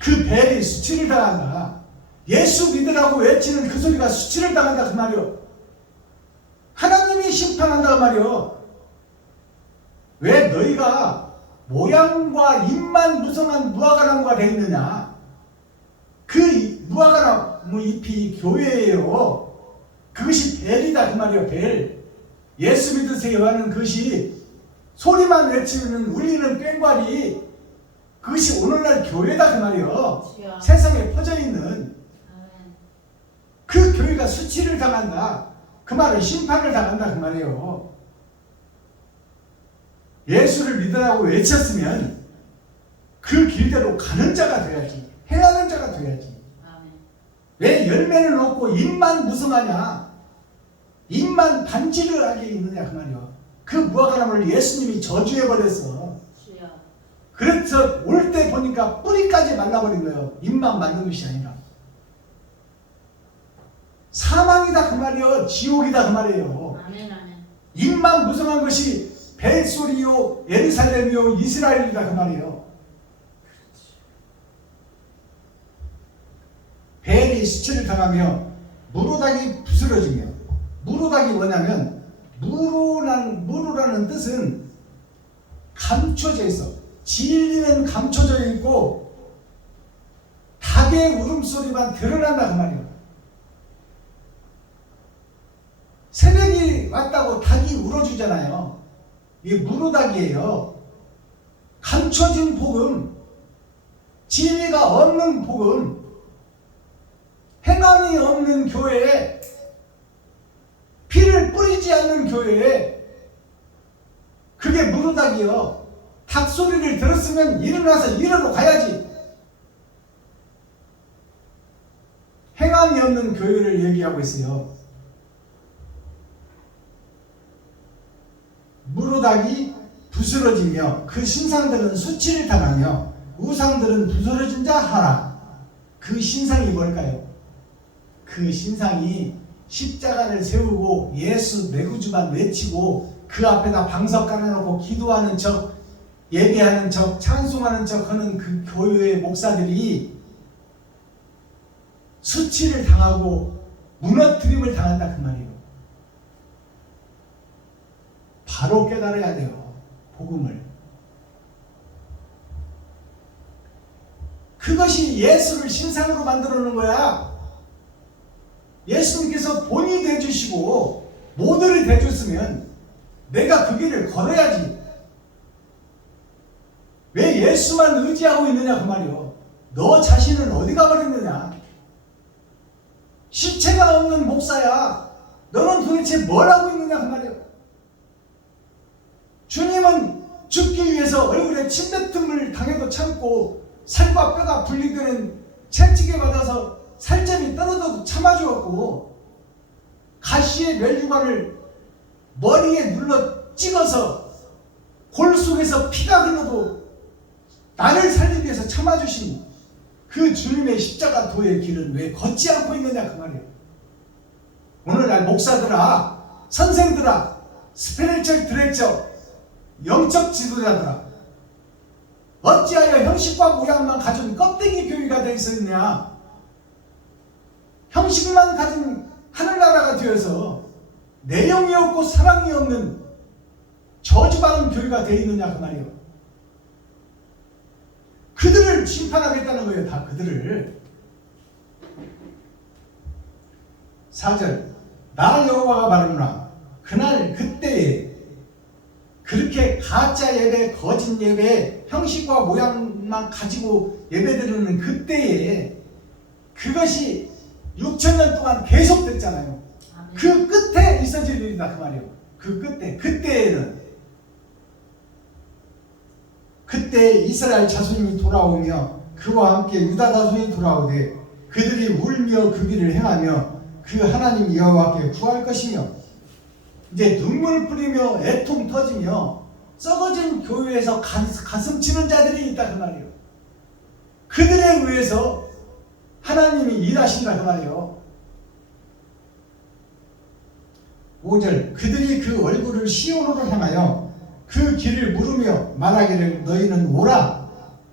그 벨이 수치를 당한다. 예수 믿으라고 외치는 그 소리가 수치를 당한다 그 말이요. 하나님이 심판한다 그 말이요. 왜 너희가 모양과 입만 무성한 무화과나무가 되어 있느냐? 그 무화과나무 잎이 교회예요. 그것이 벨이다 그 말이요. 벨. 예수 믿으세요 하는 그것이 소리만 외치는 울리는 꽹과리, 그것이 오늘날 교회다 그 말이요. 주여. 세상에 퍼져 있는 아멘. 그 교회가 수치를 당한다. 그 말은 심판을 당한다 그 말이에요. 예수를 믿으라고 외쳤으면 그 길대로 가는 자가 돼야지. 행하는 자가 돼야지. 아멘. 왜 열매를 놓고 입만 무성하냐? 입만 반지를 하게 있느냐 그 말이요. 그 무화과나무를 예수님이 저주해버렸어. 주여. 그래서 올 때 보니까 뿌리까지 말라버린 거예요. 입만 맞는 것이 아니라. 사망이다 그 말이요. 지옥이다 그 말이에요. 아멘. 아멘. 입만 무성한 것이 벨소리요, 예루살렘이요, 이스라엘이다 그 말이에요. 벨이 수치를 당하며 무로닥이 부스러지며, 무로닥이 뭐냐면 무로라는 뜻은 감춰져 있어. 진리는 감춰져 있고 닭의 울음소리만 드러난다 그 말이에요. 새벽이 왔다고 닭이 울어주잖아요. 이게 무로닭이에요. 감춰진 복음, 진리가 없는 복음, 행함이 없는 교회에, 피를 뿌리지 않는 교회에, 그게 무로닭이요. 닭 소리를 들었으면 일어나서 일하러 가야지. 행함이 없는 교회를 얘기하고 있어요. 무로닥이 부스러지며 그 신상들은 수치를 당하며 우상들은 부스러진 자 하라. 그 신상이 뭘까요? 그 신상이 십자가를 세우고 예수 내구주만 외치고 그 앞에다 방석 깔아놓고 기도하는 척, 예배하는 척, 찬송하는 척 하는 그 교회의 목사들이 수치를 당하고 무너뜨림을 당한다 그 말이에요. 바로 깨달아야 돼요. 복음을. 그것이 예수를 신상으로 만들어 놓은 거야. 예수님께서 본인이 돼주시고 모델이 돼줬으면 내가 그 길을 걸어야지. 왜 예수만 의지하고 있느냐 그 말이요. 너 자신은 어디 가버렸느냐. 실체가 없는 목사야. 너는 도대체 뭘 하고 있느냐 그 말이요. 주님은 죽기 위해서 얼굴에 침뱉음을 당해도 참고 살과 뼈가 분리되는 채찍에 받아서 살점이 떨어져도 참아주었고 가시의 멸류관을 머리에 눌러 찍어서 골 속에서 피가 흘러도 나를 살리기 위해서 참아주신 그 주님의 십자가 도의 길은 왜 걷지 않고 있느냐 그 말이에요. 오늘날 목사들아, 선생들아, 스피리추얼 디렉터, 영적 지도자들아, 어찌하여 형식과 모양만 가진 껍데기 교회가 되어 있었느냐. 형식만 가진 하늘나라가 되어서 내용이 없고 사랑이 없는 저주받은 교회가 되어 있느냐 그 말이에요. 그들을 심판하겠다는 거예요. 다 그들을. 4절 나 여호와가 말하노라. 그날 그때에 그렇게 가짜 예배, 거짓 예배, 형식과 모양만 가지고 예배드리는 그때에 그것이 6,000년 동안 계속됐잖아요. 아멘. 그 끝에 있어질 일이다 그 말이에요. 그 그때에는 그때 이스라엘 자손이 돌아오며 그와 함께 유다 자손이 돌아오되 그들이 울며 그 길을 행하며 그 하나님 여호와께 구할 것이며 이제 눈물 뿌리며 애통 터지며 썩어진 교회에서 가슴 치는 자들이 있다 그 말이에요. 그들에 의해서 하나님이 일하신다 그 말이에요. 5절 그들이 그 얼굴을 시온으로 향하여 그 길을 물으며 말하기를 너희는 오라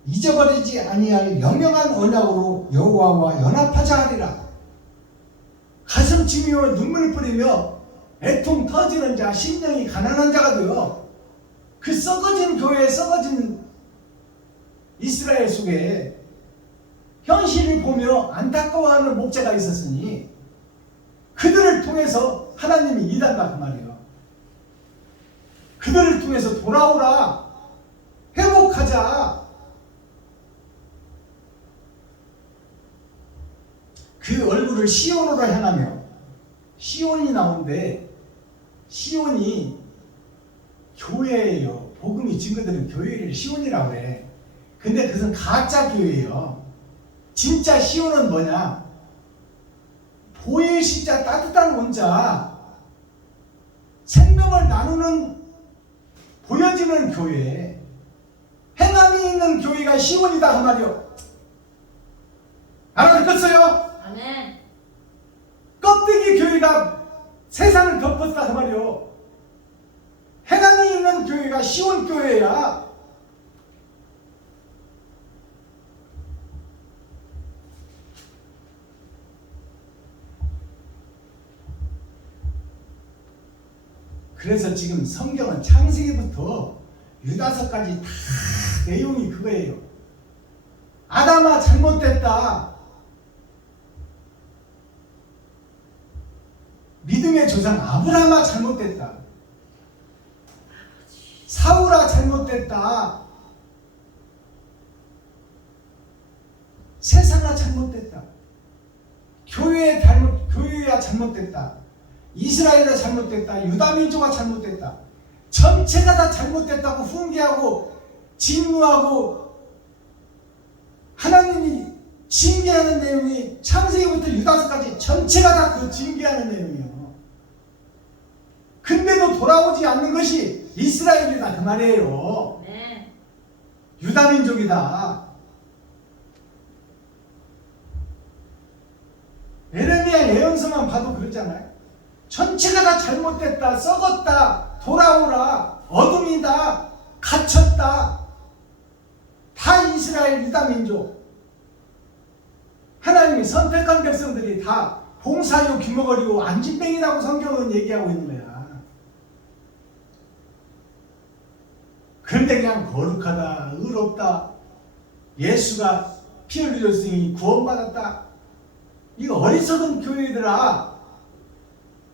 잊어버리지 아니할 영영한 언약으로 여호와와 연합하자 하리라. 가슴 치며 눈물 뿌리며 애통 터지는 자, 심령이 가난한 자가 되어 그 썩어진 교회, 썩어진 이스라엘 속에 현실을 보며 안타까워하는 목자가 있었으니 그들을 통해서 하나님이 일한다 그 말이에요. 그들을 통해서 돌아오라, 회복하자. 그 얼굴을 시온으로 향하며, 시온이 나오는데 시온이 교회예요. 복음이 증거되는 교회를 시온이라고 그래. 근데 그것은 가짜 교회예요. 진짜 시온은 뭐냐? 보일 시자 따뜻한 원자, 생명을 나누는 보여지는 교회, 행함이 있는 교회가 시온이다 그 말이요. 알아듣겠어요? 아멘. 껍데기 교회가 세상을 덮었다 그 말이요. 행함이 있는 교회가 시온 교회야. 그래서 지금 성경은 창세기부터 유다서까지 다 내용이 그거예요. 아담아 잘못됐다. 믿음의 조상 아브라함아 잘못됐다. 사울아 잘못됐다. 세상아 잘못됐다. 교회야 잘못됐다. 이스라엘이 잘못됐다. 유다 민족가 잘못됐다. 전체가 다 잘못됐다고 훈계하고 진노하고 하나님이 징계하는 내용이 창세기부터 유다서까지 전체가 다 그 징계하는 내용이에요. 근데도 돌아오지 않는 것이 이스라엘이다 그 말이에요. 네. 유다 민족이다. 에레미야 예언서만 봐도 그러잖아요. 전체가 다 잘못됐다, 썩었다, 돌아오라, 어둠이다, 갇혔다. 다 이스라엘 유다 민족, 하나님이 선택한 백성들이 다 봉사요 귀머거리고 안진뱅이라고 성경은 얘기하고 있는 거야. 그런데 그냥 거룩하다, 의롭다, 예수가 피 흘리셨으니 구원받았다. 이거 어리석은 교회들아,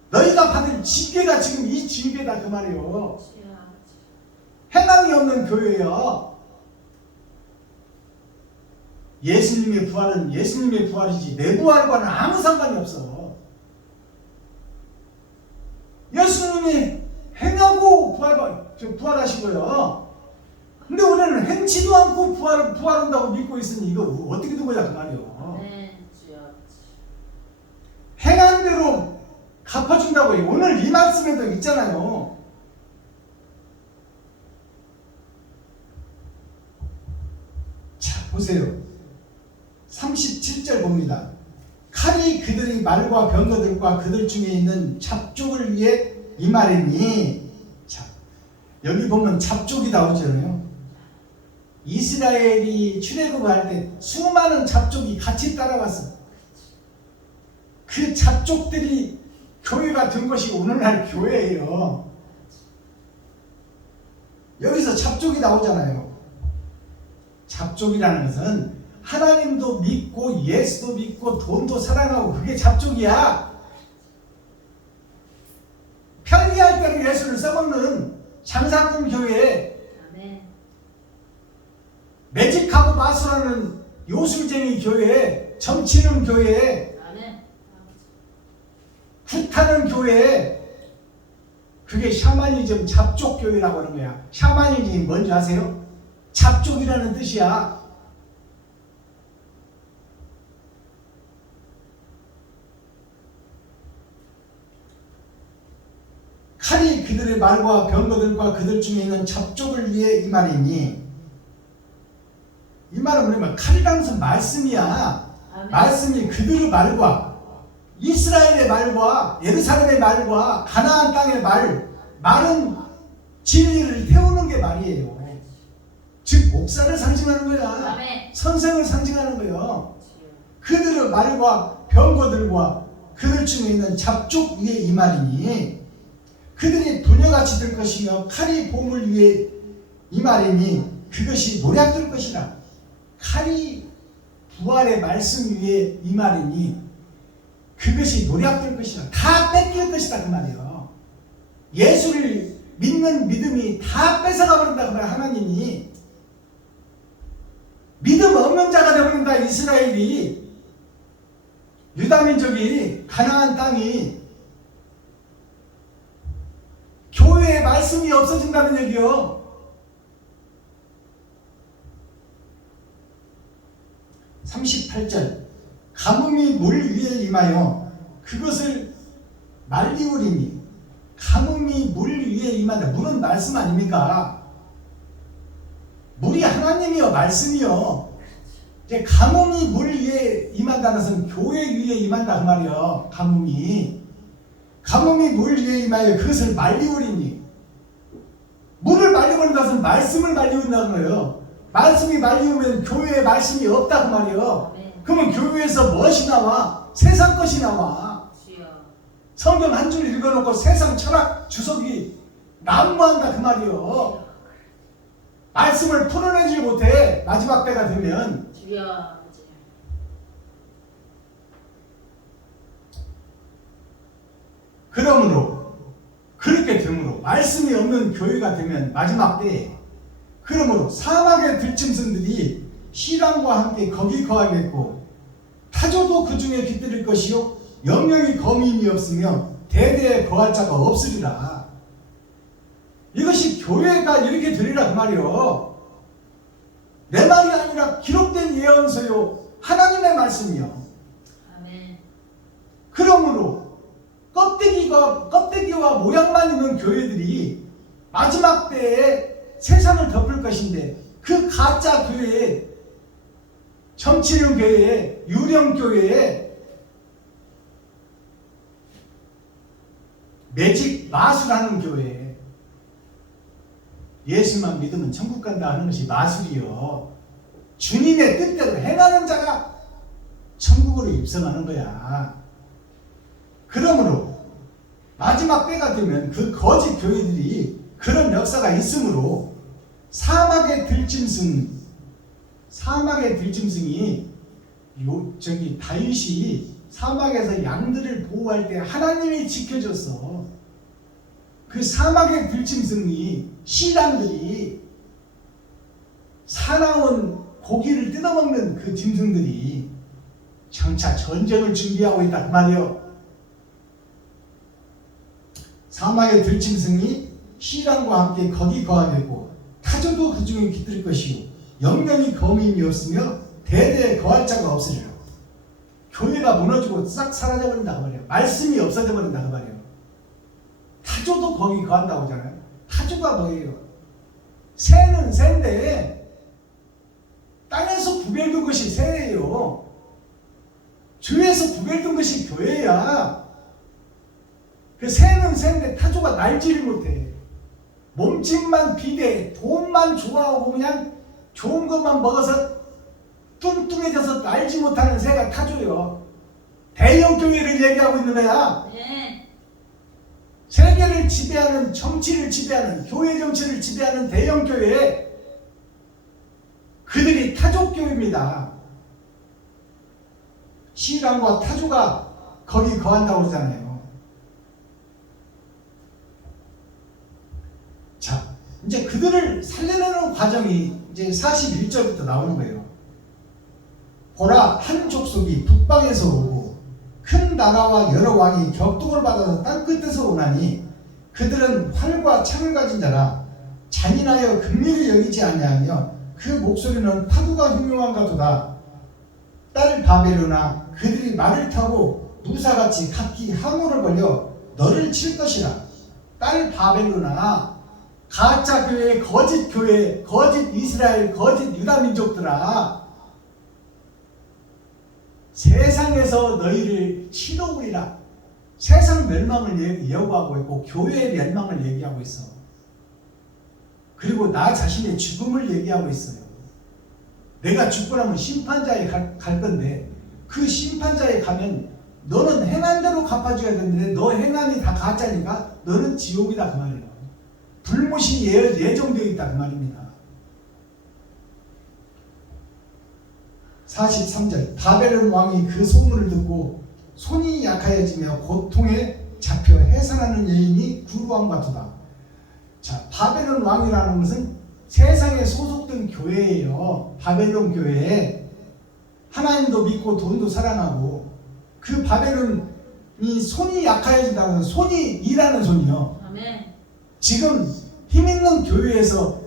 너희가 받을 징계가 지금 이 징계다 그 말이요. 주여 아버지. 해방이 없는 교회요. 예수님의 부활은 예수님의 부활이지 내 부활과는 아무 상관이 없어. 예수님이 행하고 부활하시고요. 근데 우리는 행치도 않고 부활한다고 믿고 있으니 이거 어떻게 된 거야 그 말이요. 네, 주여 아버지. 행한 대로 갚아준다고 해요. 오늘 이 말씀에도 있잖아요. 자, 보세요. 37절 봅니다. 칼이 그들의 말과 병거들과 그들 중에 있는 잡족을 위해 이 말이니. 자, 여기 보면 잡족이 나오잖아요. 이스라엘이 출애굽을 할 때 수많은 잡족이 같이 따라왔어. 그 잡족들이 교회가 된 것이 오늘날 교회예요. 여기서 잡족이 나오잖아요. 잡족이라는 것은 하나님도 믿고 예수도 믿고 돈도 사랑하고 그게 잡족이야. 편리할 때는 예수를 써먹는 장사꾼 교회, 아멘. 매직하고 마술하는 요술쟁이 교회, 점치는 교회, 아멘. 굿하는 교회, 그게 샤머니즘 잡족 교회라고 하는 거야. 샤머니즘이 뭔지 아세요? 잡족이라는 뜻이야. 칼이 그들의 말과 병거들과 그들 중에 있는 잡족을 위해 이 말이니. 이 말은 뭐냐면 칼이라는 것은 말씀이야. 아멘. 말씀이 그들의 말과 이스라엘의 말과 예루살렘의 말과 가나안 땅의 말은 진리를 태우는 게 말이에요. 즉 목사를 상징하는 거야. 아멘. 선생을 상징하는 거예요. 주여. 그들의 말과 병거들과 그들 중에 있는 잡족 위에 이 말이니. 그들이 부녀같이 될 것이며 칼이 봄을 위해 이 말이니. 그것이 노략될 것이라. 칼이 부활의 말씀 위에 이 말이니. 그것이 노략될 것이라. 다 뺏길 것이다 그 말이에요. 예수를 믿는 믿음이 다 뺏어가 버린다 그 말. 하나님이 믿음 없는 자가 되어버린다. 이스라엘이, 유다민족이, 가나안 땅이 교회의 말씀이 없어진다는 얘기요. (38절) 가뭄이 물 위에 임하여 그것을 말리우리니. 가뭄이 물 위에 임한다. 물은 말씀 아닙니까? 물이 하나님이요, 말씀이요. 이제 가뭄이 물 위에 임한다는 것은 교회 위에 임한다 그 말이요. 가뭄이 물 위에 임하여 그것을 말리우리니. 물을 말리우는 것은 말씀을 말리운다는 거예요. 말씀이 말리우면 교회에 말씀이 없다 그 말이에요. 아멘. 그러면 교회에서 무엇이 나와? 세상 것이 나와. 주여. 성경 한 줄 읽어놓고 세상 철학 주석이 난무한다 그 말이에요. 말씀을 풀어내지 못해. 마지막 때가 되면. 주여 아버지. 그러므로 그렇게 되므로 말씀이 없는 교회가 되면 마지막 때에, 그러므로 사막의 들짐승들이 시람과 함께 거기 거하겠고 타조도 그 중에 깃들일 것이요 영영이 거민이 없으며 대대에 거할 자가 없으리라. 이것이 교회가 이렇게 되리라 그 말이요. 내 말이 아니라 기록된 예언서요 하나님의 말씀이요. 아멘. 그러므로 껍데기와 모양만 있는 교회들이 마지막 때에 세상을 덮을 것인데, 그 가짜 교회에, 점치는 교회에, 유령 교회에 매직 마술하는 교회. 예수만 믿으면 천국 간다 하는 것이 마술이요. 주님의 뜻대로 행하는 자가 천국으로 입성하는 거야. 그러므로 마지막 때가 되면 그 거짓 교회들이 그런 역사가 있으므로 사막의 들짐승이 다윗이 사막에서 양들을 보호할 때 하나님이 지켜줬어. 그 사막의 들짐승이 시람들이 사나운 고기를 뜯어먹는 그 짐승들이 장차 전쟁을 준비하고 있다 그 말이요. 사막의 들짐승이 시람과 함께 거기 거하겠고 타조도 그 중에 깃들 것이요 영영이 거민이 없으며 대대에 거할 자가 없으리라. 교회가 무너지고 싹 사라져버린다 그 말이에요. 말씀이 없어져 버린다 그 말이에요. 타조도 거기 거한다고 하잖아요. 타조가 뭐예요? 새는 새인데 땅에서 구별된 것이 새예요. 주에서 구별된 것이 교회야. 그 새는 새인데 타조가 날지를 못해. 몸집만 비대, 돈만 좋아하고 그냥 좋은 것만 먹어서 뚱뚱해져서 날지 못하는 새가 타조요. 대형 교회를 얘기하고 있는 거야. 네. 세계를 지배하는, 정치를 지배하는, 교회 정치를 지배하는 대형 교회, 그들이 타조 교회입니다. 시람과 타조가 거기 거한다고 그러잖아요. 자, 이제 그들을 살려내는 과정이 이제 41절부터 나오는 거예요. 보라, 한 족속이 북방에서 오고 큰 나라와 여러 왕이 격동을 받아서 땅끝에서 오나니 그들은 활과 창을 가진 자라 잔인하여 긍휼히 여기지 아니하며 그 목소리는 파도가 흉흉한가도다. 딸 바벨론아, 그들이 말을 타고 누사같이 각기 항우를 벌려 너를 칠 것이라. 딸 바벨론아, 가짜 교회, 거짓 교회, 거짓 이스라엘, 거짓 유다 민족들아, 세상에서 너희를 치러오리라. 세상 멸망을 예고하고 있고 교회의 멸망을 얘기하고 있어. 그리고 나 자신의 죽음을 얘기하고 있어요. 내가 죽고 나면 심판자에 갈 건데 그 심판자에 가면 너는 행한 대로 갚아줘야 되는데 너 행함이 다 가짜니까 너는 지옥이다 그 말이에요. 불못이 예정되어 있다 그 말입니다. 43절, 바벨론 왕이 그 소문을 듣고 손이 약하여지며 고통에 잡혀 해산하는 여인이 구루함 같도다. 자, 바벨론 왕이라는 것은 세상에 소속된 교회예요. 바벨론 교회. 하나님도 믿고 돈도 사랑하고 그 바벨론이 손이 약하여진다는 것은 손이 일하는 손이요. 아멘. 지금 힘있는 교회에서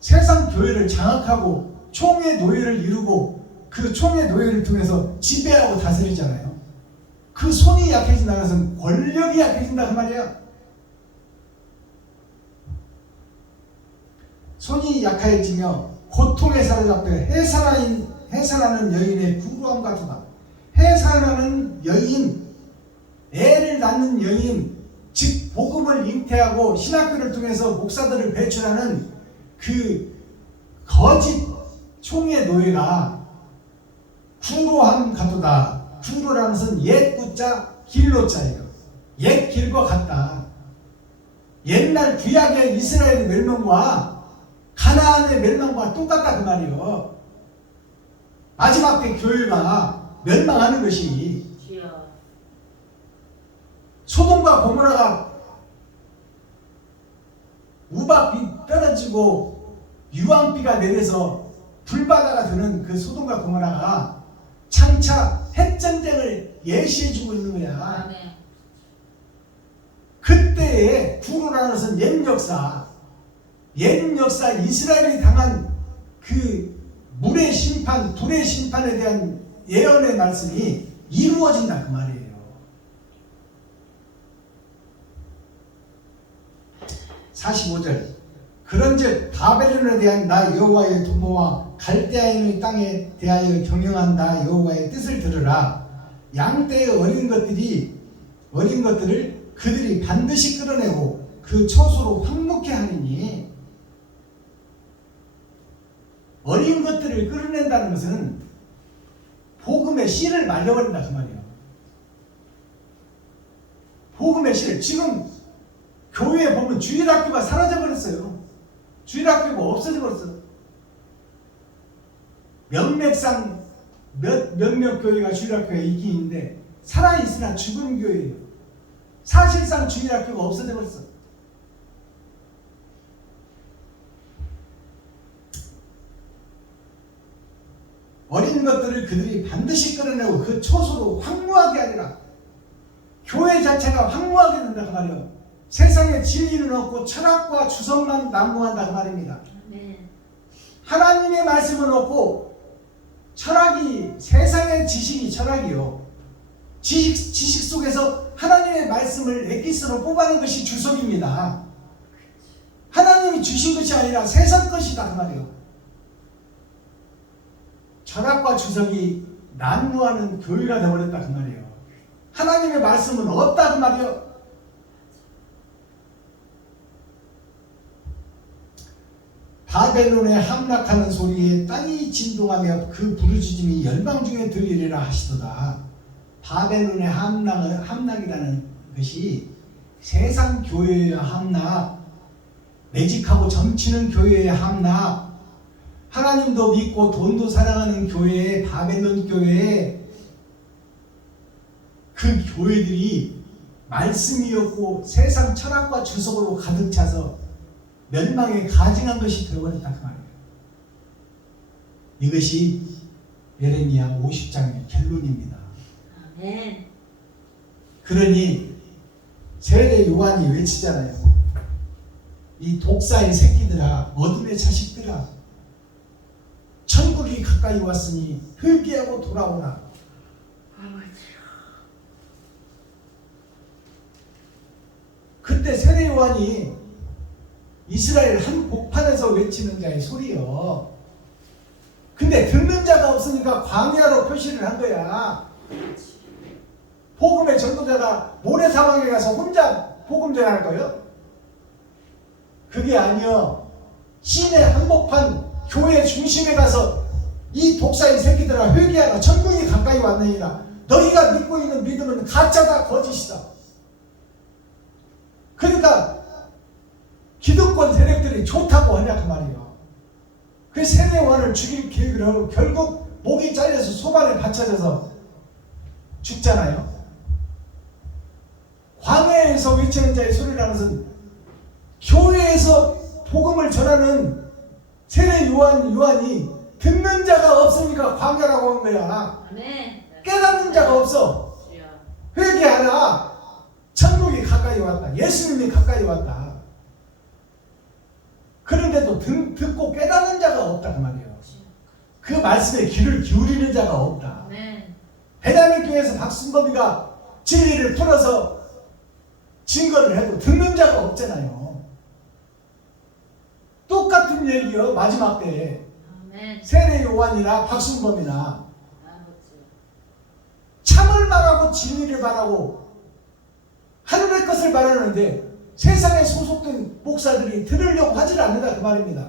세상 교회를 장악하고 총회 노예를 이루고 그 총회 노예를 통해서 지배하고 다스리잖아요. 그 손이 약해진다는 것은 권력이 약해진다 그 말이에요. 손이 약해지며 고통에 사로잡혀 해산하는 여인의 구루함 같다. 해산하는 여인, 애를 낳는 여인, 즉 복음을 잉태하고 신학교를 통해서 목사들을 배출하는 그 거짓 총회 노예가 구로함 같도다. 구로라는 것은 옛 구자 길로자예요. 옛 길과 같다. 옛날 구약의 이스라엘의 멸망과 가나안의 멸망과 똑같다 그 말이요. 마지막 때 교회가 멸망하는 것이 주여. 소돔과 고모라가 우박비 떨어지고 유황비가 내려서 불바다가 되는 그 소돔과 고모라가 장차 핵전쟁을 예시해주고 있는 거야. 아멘. 그때의 구로라는 것은 옛 역사 이스라엘이 당한 그 물의 심판, 불의 심판에 대한 예언의 말씀이 이루어진다 그 말이에요. (45절) 그런즉 바벨론에 대한 나 여호와의 두모와 갈대아인의 땅에 대하여 경영한 나 여호와의 뜻을 들으라. 양떼의 어린 것들을 그들이 반드시 끌어내고 그 처소로 황무케 하리니, 어린 것들을 끌어낸다는 것은 복음의 씨를 말려버린다 그 말이에요. 복음의 씨를. 지금 교회에 보면 주일학교가 사라져버렸어요. 주일학교가 없어져버렸어요. 명맥상 몇몇 교회가 주일학교에 있긴 있는데 살아있으나 죽은 교회예요. 사실상 주일학교가 없어져버렸어. 어린 것들을 그들이 반드시 끌어내고 그 초소로 황무하게 하리라. 교회 자체가 황무하게 된다 그 말이에요. 세상에 진리는 없고 철학과 주석만 난무한다 그 말입니다. 아멘. 하나님의 말씀은 없고 철학이, 세상의 지식이 철학이요. 지식 속에서 하나님의 말씀을 엑기스로 뽑아낸 것이 주석입니다. 하나님이 주신 것이 아니라 세상 것이다 그 말이에요. 철학과 주석이 난무하는 교회가 되어버렸다 그 말이에요. 하나님의 말씀은 없다 그 말이에요. 바벨론에 함락하는 소리에 땅이 진동하며 그 부르짖음이 열방 중에 들리리라 하시도다. 바벨론의 함락이라는 것이 세상 교회의 함락, 매직하고 점치는 교회의 함락, 하나님도 믿고 돈도 사랑하는 교회의 바벨론 교회에 그 교회들이 말씀이 없고 세상 철학과 주석으로 가득 차서 멸망에 가증한 것이 되어버렸다 그 말이에요. 이것이 예레미야 50장의 결론입니다. 아멘. 그러니 세례 요한이 외치잖아요. 이 독사의 새끼들아, 어둠의 자식들아, 천국이 가까이 왔으니 회개하고 돌아오라. 그때 세례 요한이 이스라엘 한 복판에서 외치는 자의 소리요. 근데 듣는 자가 없으니까 광야로 표시를 한 거야. 복음의 전도자가 모래사방에 가서 혼자 복음 전할 거예요? 그게 아니요. 시내 한복판 교회 중심에 가서 이 독사의 새끼들아 회개하라. 천국이 가까이 왔느니라. 너희가 믿고 있는 믿음은 가짜다, 거짓이다. 그러니까 기득권 세력들이 좋다고 하냐 그 말이에요. 그 세례 요한을 죽일 계획을 하고 결국 목이 잘려서 소반에 받쳐져서 죽잖아요. 광야에서 외치는 자의 소리라는 것은 교회에서 복음을 전하는 세례 요한이 듣는 자가 없으니까 광야라고 한 거야. 아멘. 깨닫는 자가 없어. 회개하라. 천국이 가까이 왔다. 예수님이 가까이 왔다. 그런데도 듣고 깨닫는 자가 없다 그 말이에요. 그 말씀에 귀를 기울이는 자가 없다. 아멘. 베냐민 교회에서 박순범이가 진리를 풀어서 증거를 해도 듣는 자가 없잖아요. 똑같은 얘기요. 마지막 때에 아멘. 세례 요한이나 박순범이나 아버지. 참을 말하고 진리를 말하고 하늘의 것을 말하는데 세상에 소속된 목사들이 들으려고 하질 않는다 그 말입니다.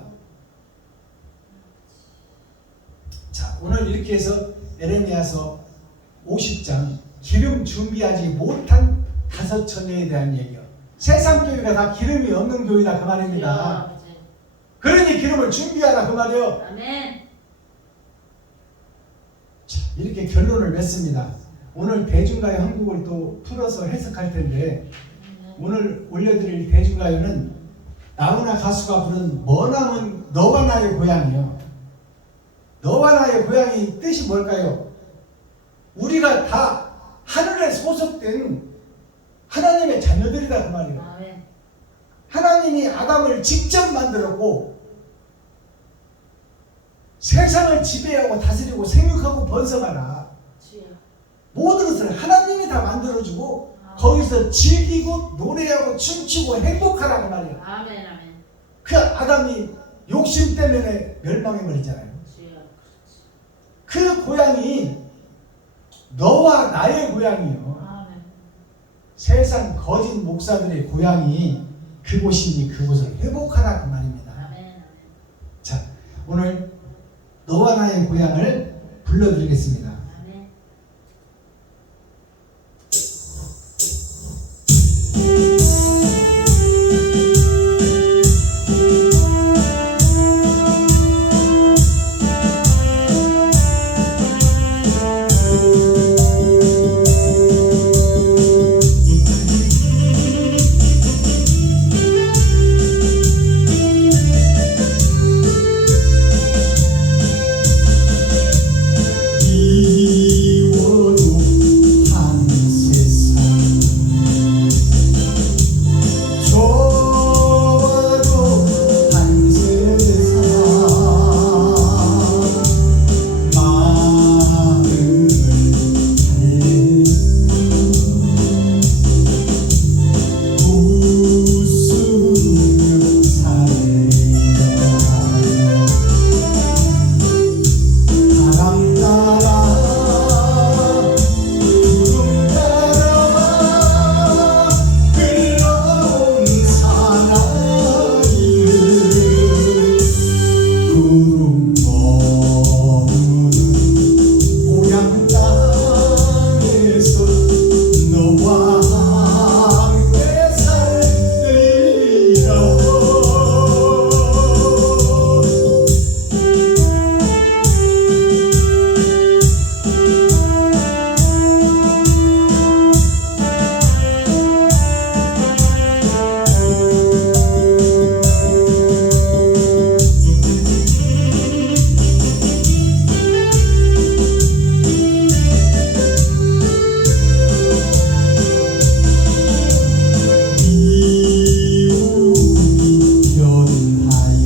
자, 오늘 이렇게 해서 예레미야서 50장 기름 준비하지 못한 5 처녀에 대한 얘기요. 세상 교회가 다 기름이 없는 교회다 그 말입니다. 그러니 기름을 준비하라 그 말이요. 아멘. 자, 이렇게 결론을 맺습니다. 오늘 대중가요 한국을 또 풀어서 해석할 텐데 오늘 올려드릴 대중가요는 나훈아 가수가 부른 머나먼 너와 나의 고향이요. 너와 나의 고향이 뜻이 뭘까요? 우리가 다 하늘에 소속된 하나님의 자녀들이다 그 말이에요. 아멘. 하나님이 아담을 직접 만들었고 세상을 지배하고 다스리고 생육하고 번성하라. 주여. 모든 것을 하나님이 다 만들어주고 거기서 즐기고 노래하고 춤추고 행복하라 그 말이에요. 아멘. 아멘. 그 아담이 욕심 때문에 멸망해버리잖아요. 주여. 그 고향이 너와 나의 고향이요. 아멘. 세상 거짓 목사들의 고향이 그곳이니 그곳을 회복하라 그 말입니다. 아멘. 자, 오늘 너와 나의 고향을 불러드리겠습니다. 아멘. 미워도 한 세상 좋아도 한 세상 마음을 달래 웃으며 살리라 바람 따라 구름 따라 흘러온 사나이를 구름 머무는 고향 땅에서 너와 함께 살리라. 미움이 변하여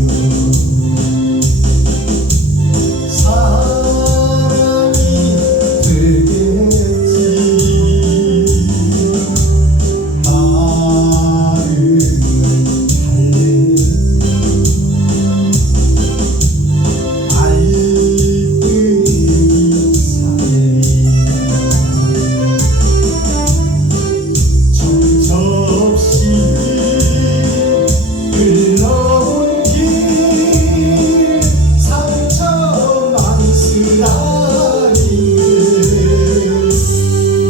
사랑이 되겠지. 마음을 달래 알뜰히 살리라. 정접시 흘러온 길 상처 망스라리는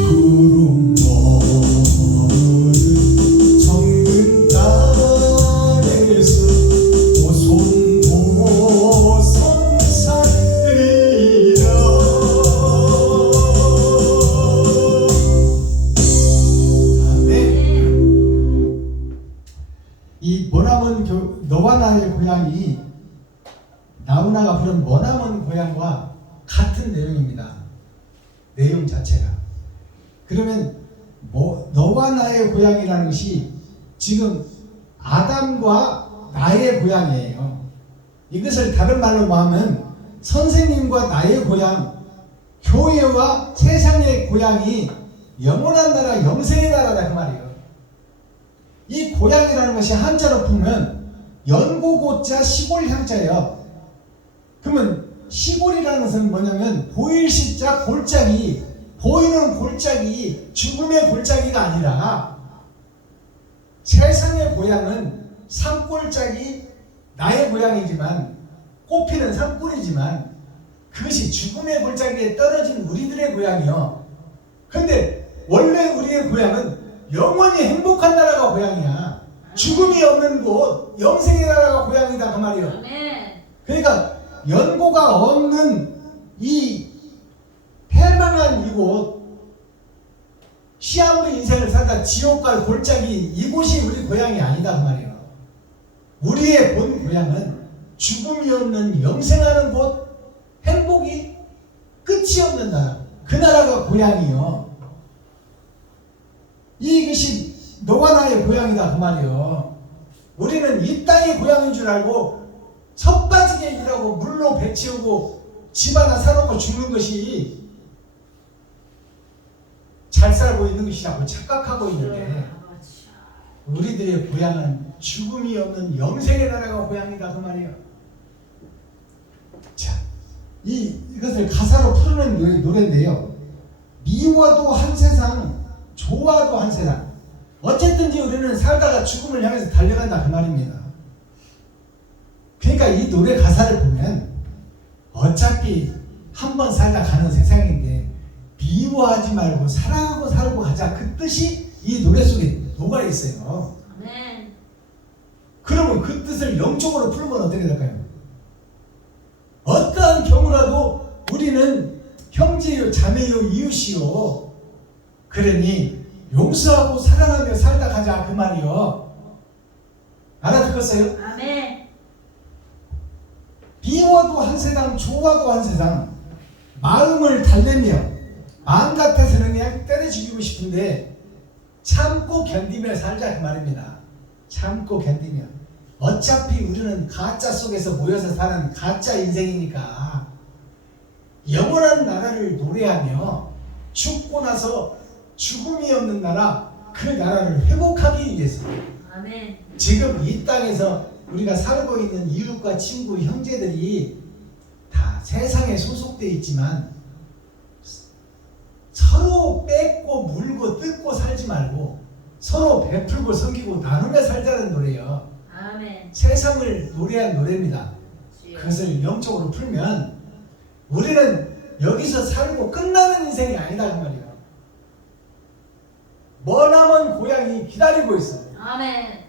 구름 머무는 정든 땅에서 오손오손 살리라. 아멘. 이 머나먼 너와 나의 고향이 나훈아가 부른 머나먼 고향과 같은 내용입니다. 내용 자체가. 그러면 너와 나의 고향이라는 것이 지금 아담과 나의 고향이에요. 이것을 다른 말로 하면 선생님과 나의 고향, 교회와 세상의 고향이 영원한 나라, 영생의 나라다 그 말이에요. 이 고향이라는 것이 한자로 풀면 연고고자 시골향자예요. 그러면 시골이라는 것은 뭐냐면 보일 시자 골짜기, 보이는 골짜기, 죽음의 골짜기가 아니라 세상의 고향은 산골짜기, 나의 고향이지만 꽃피는 산골이지만 그것이 죽음의 골짜기에 떨어진 우리들의 고향이요. 근데 원래 우리의 고향은 영원히 행복한 나라가 고향이야. 죽음이 없는 곳, 영생의 나라가 고향이다 그 말이에요. 아멘. 그러니까 연고가 없는 이 패망한 이곳, 시한부 인생을 살다 지옥 갈 골짜기, 이곳이 우리 고향이 아니다 그 말이에요. 우리의 본 고향은 죽음이 없는 영생하는 곳, 행복이 끝이 없는 나라, 그 나라가 고향이요. 이것이 너와 나의 고향이다 그 말이에요. 우리는 이 땅이 고향인 줄 알고 섭빠지게 일하고 물로 배 채우고 집 하나 사놓고 죽는 것이 잘 살고 있는 것이라고 착각하고 있는데 우리들의 고향은 죽음이 없는 영생의 나라가 고향이다 그 말이에요. 자, 이것을 가사로 풀어낸 노래인데요. 미워도 한 세상, 좋아도 한 세상. 어쨌든지 우리는 살다가 죽음을 향해서 달려간다 그 말입니다. 그러니까 이 노래 가사를 보면 어차피 한 번 살다 가는 세상인데 미워하지 말고 사랑하고 살고 가자, 그 뜻이 이 노래 속에 녹아 있어요. 아멘. 그러면 그 뜻을 영적으로 풀면 어떻게 될까요? 어떠한 경우라도 우리는 형제요 자매요 이웃이요, 그러니 용서하고 사랑하며 살다 가자 그 말이요. 알아듣겠어요? 아멘. 미워도 한 세상, 좋아도 한 세상, 마음을 달래며 마음 같아서는 그냥 때려 죽이고 싶은데 참고 견디며 살자 그 말입니다. 참고 견디며. 어차피 우리는 가짜 속에서 모여서 사는 가짜 인생이니까 영원한 나라를 노래하며 죽고 나서 죽음이 없는 나라, 그 나라를 회복하기 위해서 아멘. 지금 이 땅에서 우리가 살고 있는 이웃과 친구, 형제들이 다 세상에 소속되어 있지만 서로 뺏고 물고 뜯고 살지 말고 서로 베풀고 섬기고 나누며 살자는 노래예요. 아멘. 세상을 노래한 노래입니다. 주여. 그것을 영적으로 풀면 우리는 여기서 살고 끝나는 인생이 아니다 그 말이에요. 머나먼 고향이 기다리고 있어. 아멘.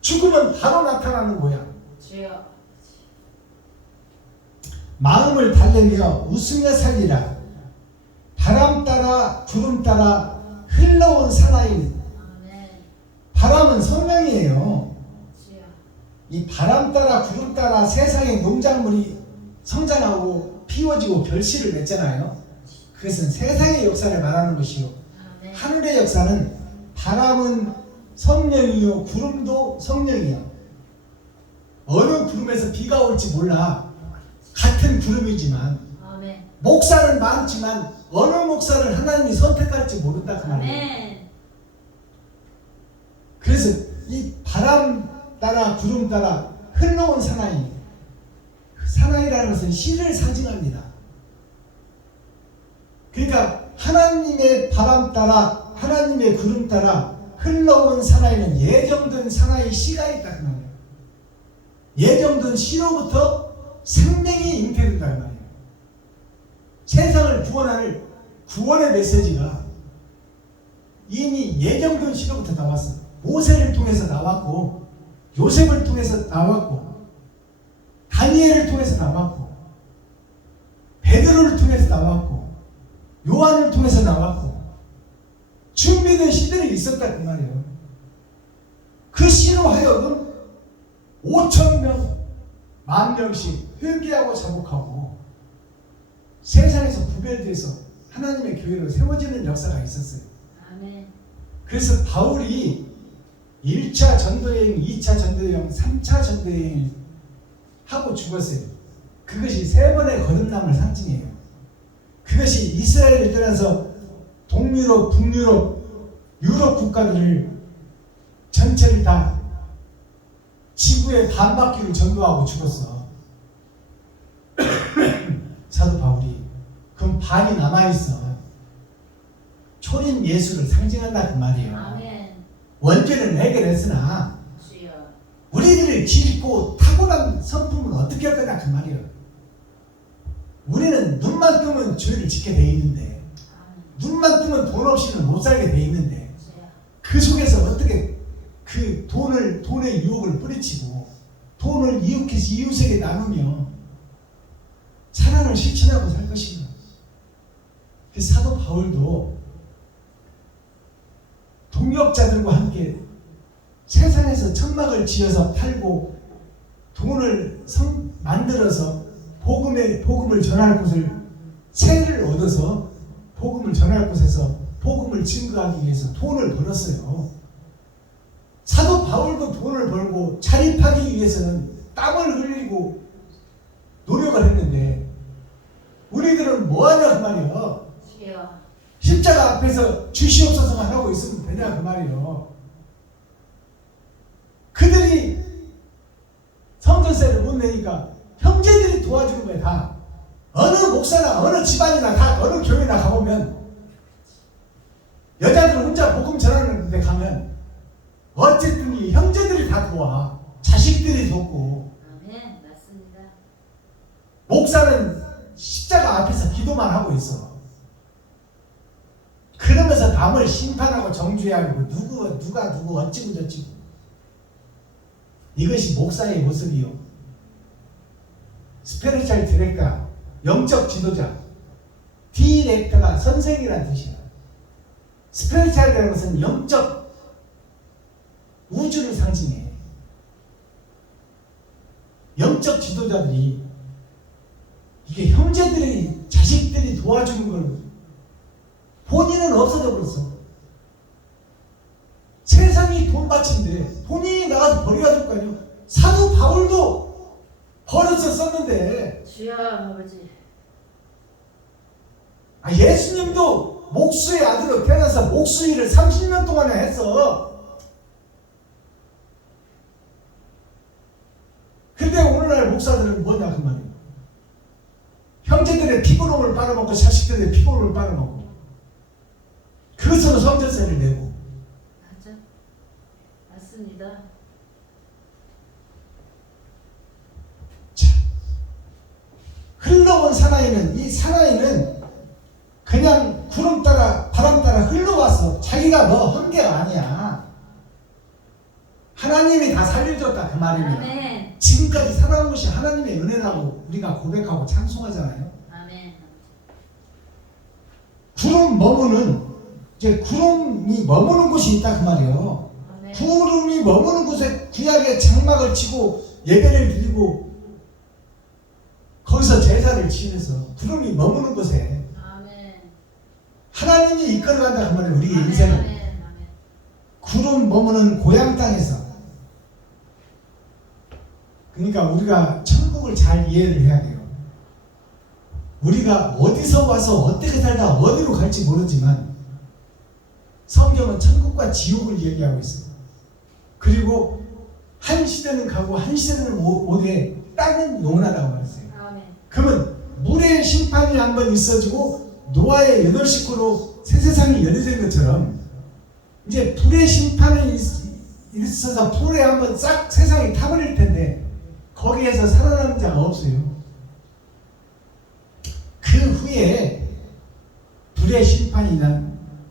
죽으면 바로 나타나는 고향. 주여. 마음을 달래며 웃으며 살리라. 바람 따라 구름 따라 흘러온 사나이. 아멘. 바람은 성령이에요. 주여. 이 바람 따라 구름 따라 세상의 농작물이 성장하고 피워지고 결실을 맺잖아요. 그것은 세상의 역사를 말하는 것이요, 아멘. 하늘의 역사는 바람은 성령이요 구름도 성령이요. 어느 구름에서 비가 올지 몰라. 같은 구름이지만 아멘. 목사는 많지만 어느 목사를 하나님이 선택할지 모른다 그 말이에요. 아멘. 그래서 이 바람 따라 구름 따라 흘러온 사나이, 사나이라는 것은 씨를 상징합니다. 그러니까 하나님의 바람 따라 하나님의 구름 따라 흘러온 사나이는 예정된 사나이 씨가 있다 그 말이에요. 예정된 씨로부터 생명이 잉태된다 그 말이에요. 세상을 구원할 구원의 메시지가 이미 예정된 씨로부터 나왔어. 모세를 통해서 나왔고, 요셉을 통해서 나왔고, 다니엘을 통해서 나왔고, 베드로를 통해서 나왔고, 요한을 통해서 나왔고, 준비된 씨들이 있었다 그 말이에요. 그 씨로 하여금 5,000명, 10,000명씩 회개하고 자복하고 세상에서 구별돼서 하나님의 교회로 세워지는 역사가 있었어요. 아멘. 그래서 바울이 1차 전도여행, 2차 전도여행, 3차 전도여행을 하고 죽었어요. 그것이 3번의 거듭남을 상징해요. 그것이 이스라엘을 떠나서 동유럽, 북유럽, 유럽 국가들을 전체를 다 지구의 반바퀴를 전도하고 죽었어. 사도 바울이. 그럼 반이 남아있어. 초림 예수를 상징한다 그 말이에요. 아멘. 원죄는 해결했으나 주여. 우리들을 짓고 타고난 성품은 어떻게 할 거냐 그 말이에요. 우리는 눈만 뜨면 죄를 짓게 돼 있는데, 아멘. 눈만 뜨면 돈 없이는 못 살게 돼 있는데, 주여. 그 속에서 어떻게 그 돈의 유혹을 뿌리치고 돈을 이웃해서 이웃에게 나누며 사랑을 실천하고 살 것인가. 그 사도 바울도 동역자들과 함께 세상에서 천막을 지어서 팔고 돈을 만들어서 복음을 전할 곳을, 세를 얻어서 복음을 전할 곳에서 복음을 증거하기 위해서 돈을 벌었어요. 사도 바울도 돈을 벌고 자립하기 위해서는 땀을 흘리고 노력을 했는데 우리들은 뭐하냐 그 말이에요. 주여. 십자가 앞에서 주시옵소서만 하고 있으면 되냐 그 말이에요. 그들이 성전세를 못 내니까 형제들이 도와주는 거예요. 다 어느 목사나 어느 집안이나 다 어느 교회나 가보면 여자들 혼자 복음 전하는 같은 데 가면 어쨌든 이 형제들이 다 도와. 자식들이 돕고. 아멘. 맞습니다. 목사는 십자가 앞에서 기도만 하고 있어. 그러면서 남을 심판하고 정죄하고 누가 누구 어찌고 저찌고. 이것이 목사의 모습이요. 스피리추얼 디렉터, 영적 지도자. 디렉터가 선생이라는 뜻이야. 스피리추얼이라는 것은 영적 우주를 상징해. 영적 지도자들이 이게 형제들이 자식들이 도와주는 걸 본인은 없어져 버렸어. 세상이 돈바친데 본인이 나가서 버려야 될 거 아니에요. 사도 바울도 버릇을 썼는데 주여 아버지. 예수님도 목수의 아들로 태어나서 목수 일을 30년 동안에 했어. 근데 오늘날 목사들은 뭐냐 그 말이에요. 형제들의 피고름을 빨아먹고 자식들의 피고름을 빨아먹고 그것으로 성전세를 내고. 맞아. 맞습니다. 흘러온 사나이는 이 사나이는 그냥 구름 따라 바람 따라 흘러왔어. 자기가 뭐 한 게 아니야. 하나님이 다 살려줬다 그 말입니다. 아멘. 지금까지 살아온 것이 하나님의 은혜라고 우리가 고백하고 찬송하잖아요. 아멘. 구름 머무는 이제 구름이 머무는 곳이 있다 그 말이에요. 아멘. 구름이 머무는 곳에 구약의 장막을 치고 예배를 드리고 거기서 제사를 지내서 구름이 머무는 곳에 아멘. 하나님이 이끌어간다 그 말이에요. 우리의 아멘. 인생을. 아멘. 아멘. 구름 머무는 고향 땅에서. 그러니까 우리가 천국을 잘 이해를 해야 돼요. 우리가 어디서 와서 어떻게 살다 어디로 갈지 모르지만 성경은 천국과 지옥을 얘기하고 있어요. 그리고 한 시대는 가고 한 시대는 오되 땅은 영원하다고 말했어요. 아멘. 그러면 물의 심판이 한번 있어지고 노아의 8 식구로 새 세상이 열려진 것처럼 이제 불의 심판이 있어서 불에 한번 싹 세상이 타버릴 텐데 거기에서 살아남은 자가 없어요. 그 후에 불의 심판이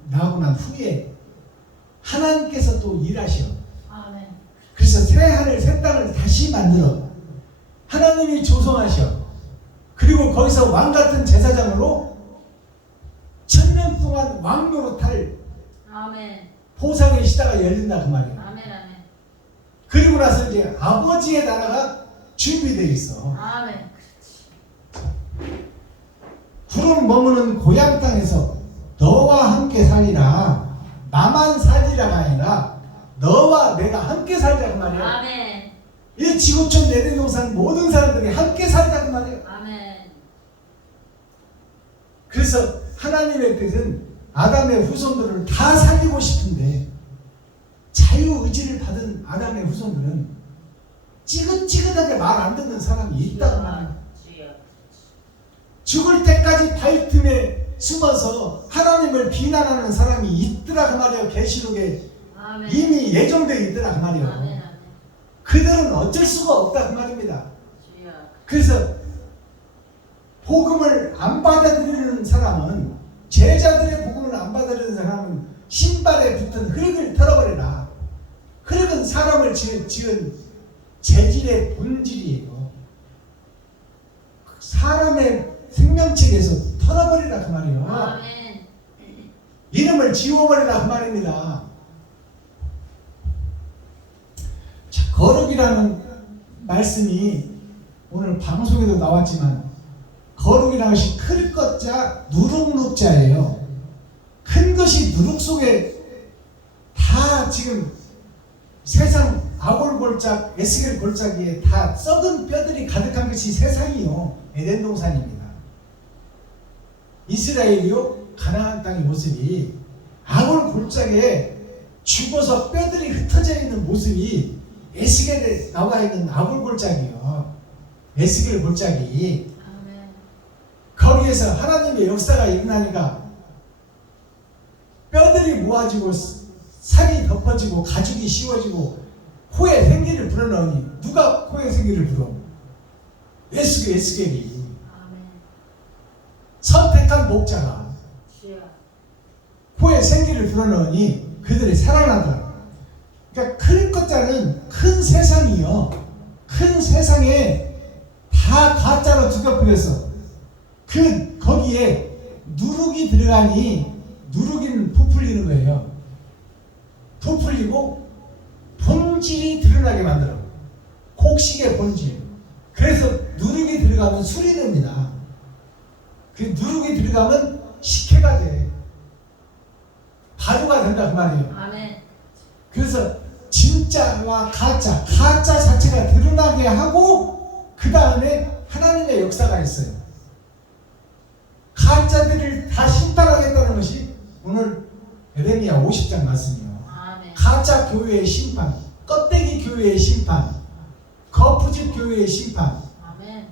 나오고 난 후에 하나님께서 또 일하셔. 아멘. 그래서 새 하늘 새 땅을 다시 만들어 하나님이 조성하셔. 그리고 거기서 왕 같은 제사장으로 1000년 동안 왕 노릇할 아멘. 보상의 시대가 열린다 그 말이에요. 아멘. 아멘. 그리고 나서 이제 아버지의 나라가 준비되어 있어. 아멘. 구름 머무는 고향 땅에서 너와 함께 살리라. 나만 살리라가 아니라 너와 내가 함께 살자 그 말이에요. 아멘. 이 지구촌 내대동산 모든 사람들이 함께 살자 그 말이에요. 아멘. 그래서 하나님의 뜻은 아담의 후손들을 다 살리고 싶은데 자유의지를 받은 아담의 후손들은 찌긋찌긋하게 말 안 듣는 사람이 있다고 말합니다. 주여. 죽을 때까지 발 틈에 숨어서 하나님을 비난하는 사람이 있더라 그 말이에요. 계시록에 아멘. 이미 예정되어 있더라 그 아멘. 말이에요. 아멘. 그들은 어쩔 수가 없다 그 말입니다. 주여. 그래서 복음을 안 받아들이는 사람은 제자들의 복음을 안 받아들이는 사람은 신발에 붙은 흙을 털어버려라. 흙은 사람을 지은 재질의 본질이에요. 사람의 생명체에서 털어버리라 그 말이에요. 아멘. 이름을 지워버리라 그 말입니다. 자, 거룩이라는 말씀이 오늘 방송에도 나왔지만 거룩이라는 것이 클 것자 누룩누룩자예요. 큰 것이 누룩 속에 다 지금 세상 아골골짝 에스겔 골짜기에 다 썩은 뼈들이 가득한 것이 세상이요. 에덴 동산입니다. 이스라엘이요. 가나안 땅의 모습이 아골골짝에 죽어서 뼈들이 흩어져 있는 모습이 에스겔에 나와 있는 아골골짝이요. 에스겔 골짜기. 아멘. 거기에서 하나님의 역사가 일어나니까 뼈들이 모아지고 살이 덮어지고 가죽이 씌워지고 코에 생기를 불어넣으니 누가 코에 생기를 불어? 에스겔이 아멘. 선택한 목자가 주여. 코에 생기를 불어넣으니 그들이 살아나더라. 그러니까 큰 것자는 큰 세상이요. 큰 세상에 다 가짜로 뒤덮여서 거기에 누룩이 들어가니 누룩이는 부풀리는 거예요. 부풀리고 본질이 드러나게 만들어. 곡식의 본질. 그래서 누룩이 들어가면 술이 됩니다. 그 누룩이 들어가면 식혜가 돼. 가루가 된다 그 말이에요. 아멘. 그래서 진짜와 가짜 자체가 드러나게 하고 그 다음에 하나님의 역사가 있어요. 가짜들을 다 심판하겠다는 것이 오늘 에레미야 50장 말씀이에요. 아멘. 가짜 교회의 심판, 껍데기 교회의 심판, 거푸집 교회의 심판. 아멘.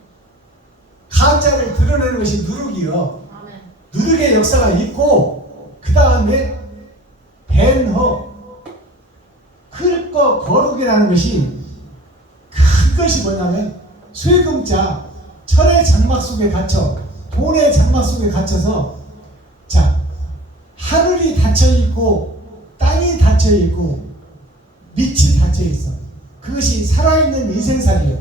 가짜를 드러내는 것이 누룩이요. 아멘. 누룩의 역사가 있고 그 다음에 벤허 클거 거룩이라는 것이 그것이 뭐냐면 쇠금자 철의 장막 속에 갇혀 돈의 장막 속에 갇혀서 자 하늘이 닫혀 있고 땅이 닫혀 있고 밑이 닫혀 있어. 그것이 살아있는 인생살이요.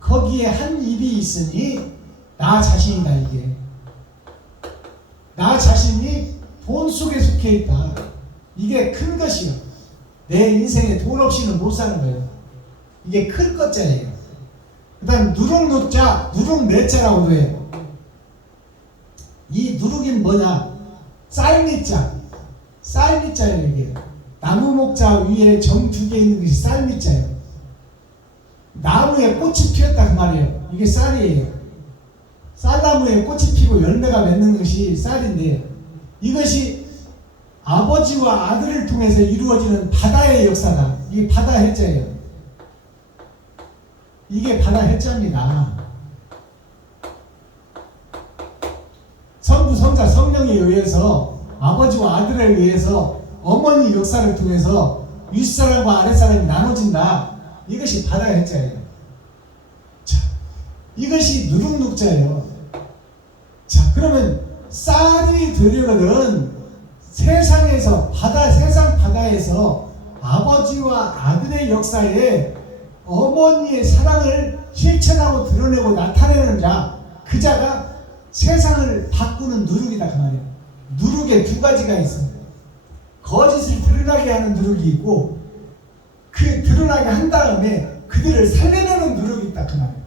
거기에 한 입이 있으니 나 자신이다. 이게 나 자신이 돈 속에 속해 있다. 이게 큰 것이요. 내 인생에 돈 없이는 못 사는 거예요. 이게 큰 것자예요. 그 다음 누룩노자, 누룩내자라고도 해요. 이 누룩인 뭐냐? 쌀밑자. 쌀밑자예요. 이게 나무 목자 위에 정 두 개 있는 것이 쌀밑자예요. 나무에 꽃이 피었다 그 말이에요. 이게 쌀이에요. 쌀나무에 꽃이 피고 열매가 맺는 것이 쌀인데 이것이 아버지와 아들을 통해서 이루어지는 바다의 역사다. 이게 바다 해자예요. 이게 바다 해자입니다. 성부, 성자, 성령에 의해서 아버지와 아들에 의해서 어머니 역사를 통해서 윗사람과 아랫사람이 나눠진다. 이것이 바다 해자예요. 자, 이것이 누룩눅자예요. 자, 그러면 쌀이 되려거든 세상에서 세상 바다에서 아버지와 아들의 역사에 어머니의 사랑을 실천하고 드러내고 나타내는 자, 그 자가 세상을 바꾸는 누룩이다 그 말이에요. 누룩에 두 가지가 있습니다. 거짓을 드러나게 하는 누룩이 있고 그 드러나게 한 다음에 그들을 살려내는 누룩이 있다 그 말이에요.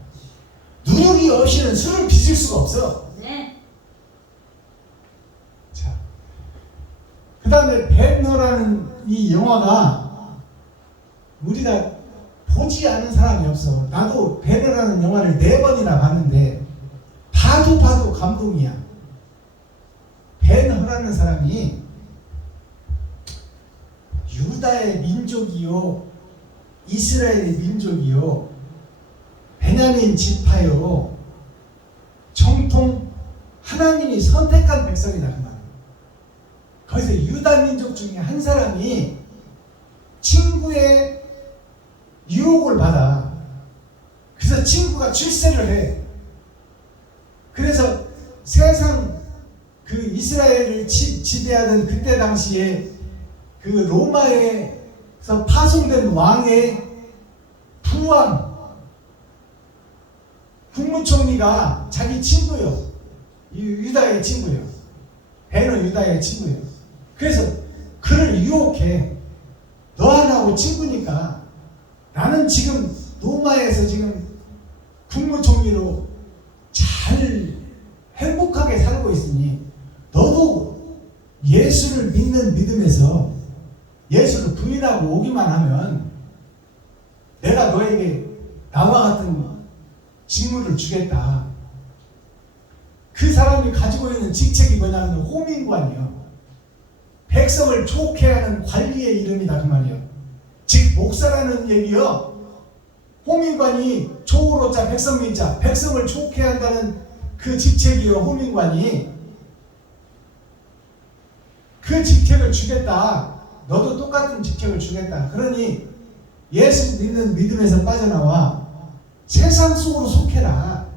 누룩이 없이는 술을 빚을 수가 없어. 네. 자, 그 다음에 벤너라는 이 영화가 우리가 보지 않은 사람이 없어. 나도 벤너라는 영화를 4번이나 봤는데 봐도 감동이야. 벤허라는 사람이 유다의 민족이요, 이스라엘의 민족이요, 베냐민 지파요, 정통 하나님이 선택한 백성이다 그 말. 거기서 유다 민족 중에 한 사람이 친구의 유혹을 받아. 그래서 친구가 출세를 해. 그래서 세상 그 이스라엘을 지배하던 그때 당시에 그 로마에서 파송된 왕의 부왕 국무총리가 자기 친구요. 유다의 친구요. 벤은 유다의 친구요. 그래서 그를 유혹해. 너하고 친구니까 나는 지금 로마에서 지금 국무총리로 잘 행복하게 살고 있으니 너도 예수를 믿는 믿음에서 예수를 부인하고 오기만 하면 내가 너에게 나와 같은 직무를 주겠다. 그 사람이 가지고 있는 직책이 뭐냐면 호민관이요. 백성을 좋게 하는 관리의 이름이다 그 말이요. 즉 목사라는 얘기요. 호민관이 조우로자 백성민자 백성을 좋게 한다는 그 직책이요. 호민관이 그 직책을 주겠다. 너도 똑같은 직책을 주겠다. 그러니 예수 믿는 믿음에서 빠져나와 세상 속으로 속해라.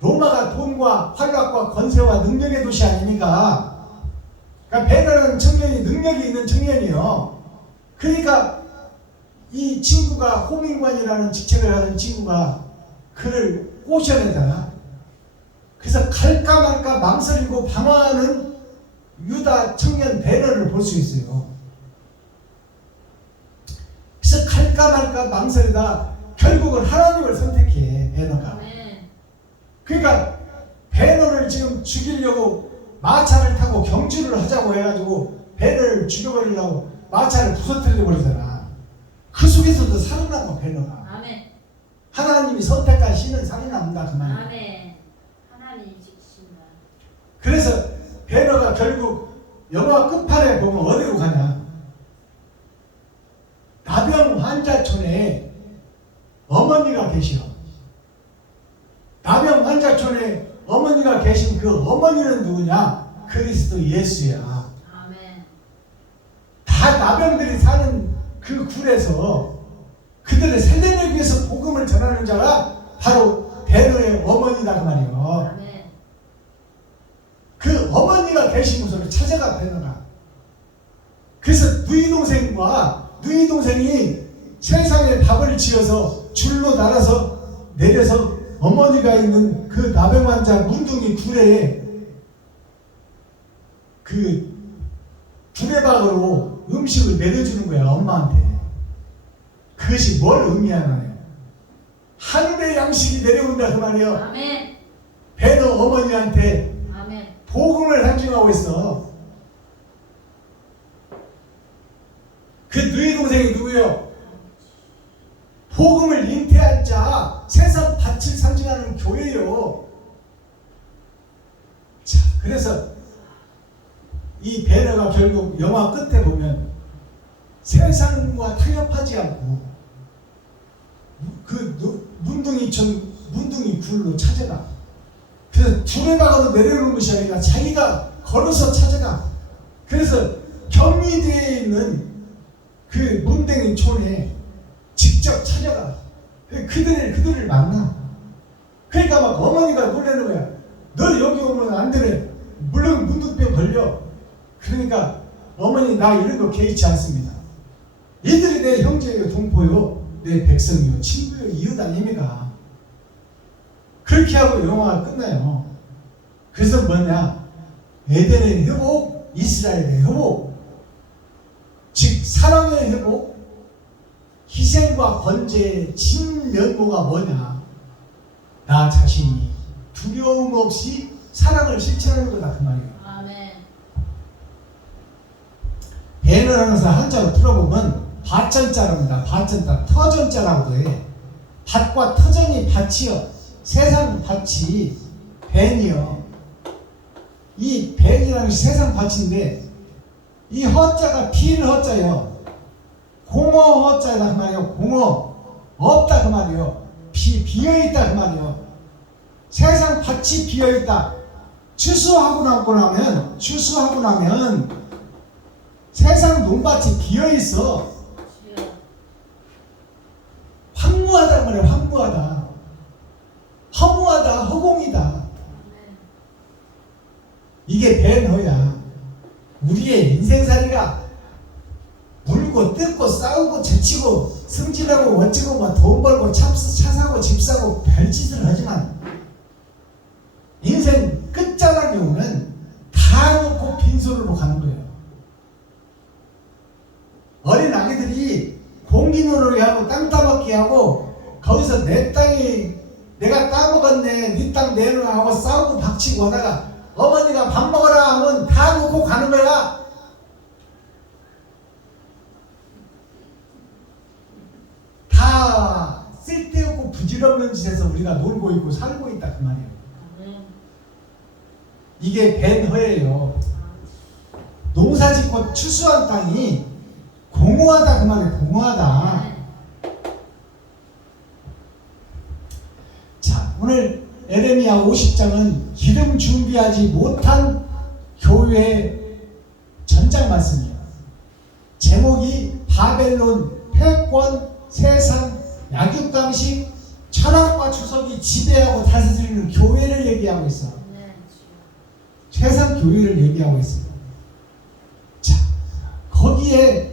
로마가 돈과 활락과 권세와 능력의 도시 아닙니까? 그러니까 베드로는 청년이 능력이 있는 청년이요. 그러니까 이 친구가 호민관이라는 직책을 하는 친구가 그를 꼬셔내잖아. 그래서 갈까 말까 망설이고 방황하는 유다 청년 베드로를 볼 수 있어요. 그래서 갈까 말까 망설이다 결국은 하나님을 선택해 베드로가. 아멘. 그러니까 베드로를 지금 죽이려고 마차를 타고 경주를 하자고 해가지고 베드로를 죽여버리려고 마차를 부서뜨려 버리잖아. 그 속에서도 살아난 거 베드로가. 아멘. 하나님이 선택한 씨는 살아납니다 그 말이야. 아멘. 하나님이 지키신다. 그래서 베드로가 결국 영화 끝판에 보면 어디로 가냐? 나병 환자촌에 어머니가 계셔. 나병 환자촌에 어머니가 계신 그 어머니는 누구냐? 그리스도 예수야. 아멘. 다 나병들이 사는 그 굴에서 그들을 살려내기 위해서 복음을 전하는 자가 바로 베드로의 어머니다 그 말이에요. 아멘. 그 어머니가 계신 곳으로 찾아가 베드로가. 그래서 누이 동생이 세상에 밥을 지어서 줄로 날아서 내려서 어머니가 있는 그 나병 환자 문둥이 굴에 그 두레박으로 음식을 내려주는 거야 엄마한테. 그것이 뭘 의미하나요? 하늘의 양식이 내려온다 그 말이에요. 아멘. 베드로 어머니한테 아멘. 복음을 상징하고 있어. 그 누이 동생이 누구예요? 복음을 잉태한 자, 세상 밭을 상징하는 교회요. 자, 그래서 이 베드로가 결국 영화 끝에 보면 세상과 타협하지 않고 그 문둥이 굴로 찾아가. 그래서 두레박으로 내려오는 것이 아니라 자기가 걸어서 찾아가. 그래서 경리대에 있는 그 문둥이 촌에 직접 찾아가. 그들을 만나. 그러니까 막 어머니가 놀라는 거야. 너 여기 오면 안 되네. 물론 문둥병 걸려. 그러니까 어머니 나 이런 거 개의치 않습니다. 이들이 내 형제요, 동포요, 내 백성이요, 친구요, 이웃 아닙니까? 그렇게 하고 영화가 끝나요. 그래서 뭐냐? 에덴의 회복, 이스라엘의 회복. 즉 사랑의 회복, 희생과 번제의 진면모가 뭐냐? 나 자신이 두려움 없이 사랑을 실천하는 거다 그 말이에요. 아멘. 벤을 사 한자로 풀어보면 밭전자랍니다. 밭전자, 터전자라고도 해. 밭과 터전이 밭이요. 세상 밭이 벤이요. 이 벤이라는 것이 세상 밭인데 이 허자가 필 허자요. 공허 허자다 그 말이에요. 공허 없다 그 말이에요. 비어있다 그 말이에요. 세상 밭이 비어있다. 추수하고 나면 세상 논밭이 비어있어. 주여. 황무하다 그 말이에요. 황무하다. 허무하다. 허공이다. 아멘. 이게 벤허야. 우리의 인생살이가 물고 뜯고 싸우고 제치고 승진하고 어찌고 뭐 돈 벌고 차 사고 집 사고 별짓을 하지만 인생 끝자락에 오면 다 놓고 빈손으로 가는 거예요. 어린 아기들이 공기놀이 하고 땅 따먹기 하고 거기서 내 땅이 내가 따먹었네 네 땅 내놔 하고 싸우고 박치고 하다가 어머니가 밥 먹어라 하면 다 놓고 가는 거야. 다 쓸데없고 부질없는 짓에서 우리가 놀고 있고 살고 있다 그 말이에요. 아멘. 이게 벤허예요. 농사짓고 추수한 땅이 공허하다 그 말이에요. 공허하다. 아멘. 자, 오늘 에레미야 50장은 기름 준비하지 못한 교회의 전장 말씀이에요. 제목이 바벨론, 패권, 세상, 약육강식, 철학과 주석이 지배하고 다스리는 교회를 얘기하고 있어. 아멘. 주여. 세상 교회를 얘기하고 있습니다. 자, 거기에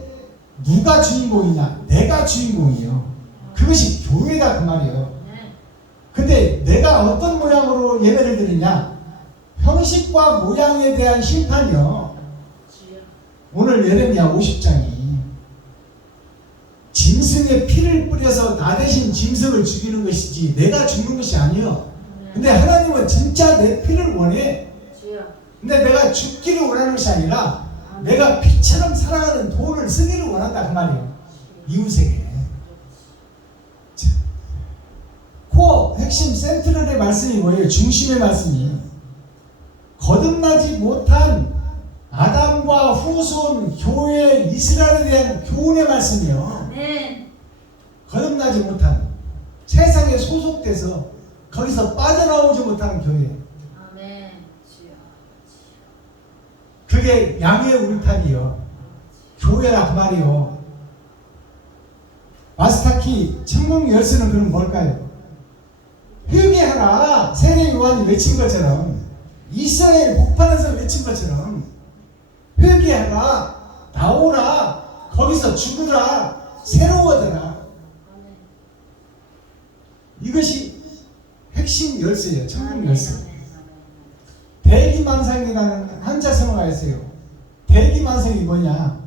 누가 주인공이냐? 내가 주인공이에요. 그것이 교회다 그 말이에요. 아멘. 근데 내가 어떤 모양으로 예배를 드리냐? 형식과 모양에 대한 심판이요. 주여. 오늘 예레미야 50장이 짐승의 피를 뿌려서 나 대신 짐승을 죽이는 것이지 내가 죽는 것이 아니에요. 근데 하나님은 진짜 내 피를 원해. 주여. 근데 내가 죽기를 원하는 것이 아니라 내가 피처럼 살아가는 돈을 쓰기를 원한다 그 말이에요. 이웃에게. 자, 코어 핵심 센트럴의 말씀이 뭐예요? 중심의 말씀이 거듭나지 못한 아담과 후손 교회 이스라엘에 대한 교훈의 말씀이요. 아멘. 거듭나지 못한 세상에 소속돼서 거기서 빠져나오지 못하는 교회. 아멘. 주여. 그게 양의 울타리요. 교회라 그 말이요. 마스타키 천국 열쇠는 그럼 뭘까요? 회개하라 세례 요한이 외친 것처럼 이스라엘 복판에서 외친 것처럼 회개하라 나오라 거기서 죽으라 새로워져라. 아멘. 이것이 핵심 열쇠예요. 천국 아멘. 열쇠. 아멘. 대기만상이라는 한자성어가 있어요. 대기만상이 뭐냐?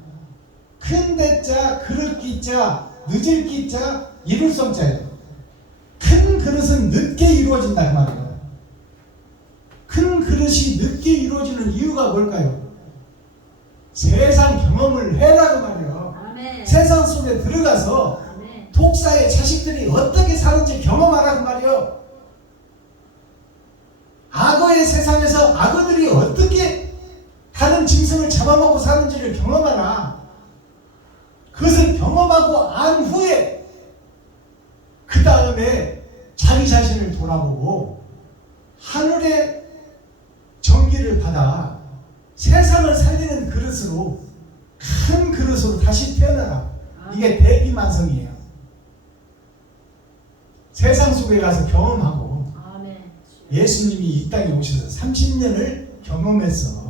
큰 대자, 그릇 기자, 늦을 기자, 이룰 성자예요. 큰 그릇은 늦게 이루어진다 그 말이에요. 큰 그릇이 늦게 이루어지는 이유가 뭘까요? 세상 경험을 해라 그 말이에요. 아멘. 세상 속에 들어가서 아멘. 독사의 자식들이 어떻게 사는지 경험하라 그 말이에요. 악어의 세상에서 악어들이 어떻게 다른 짐승을 잡아먹고 사는지를 경험하라. 그것을 경험하고 안 후에 그 다음에 자기 자신을 돌아보고 하늘의 정기를 받아 세상을 살리는 그릇으로 큰 그릇으로 다시 태어나라. 이게 대기만성이에요. 세상 속에 가서 경험하고 아멘. 예수님이 이 땅에 오셔서 30년을 경험했어.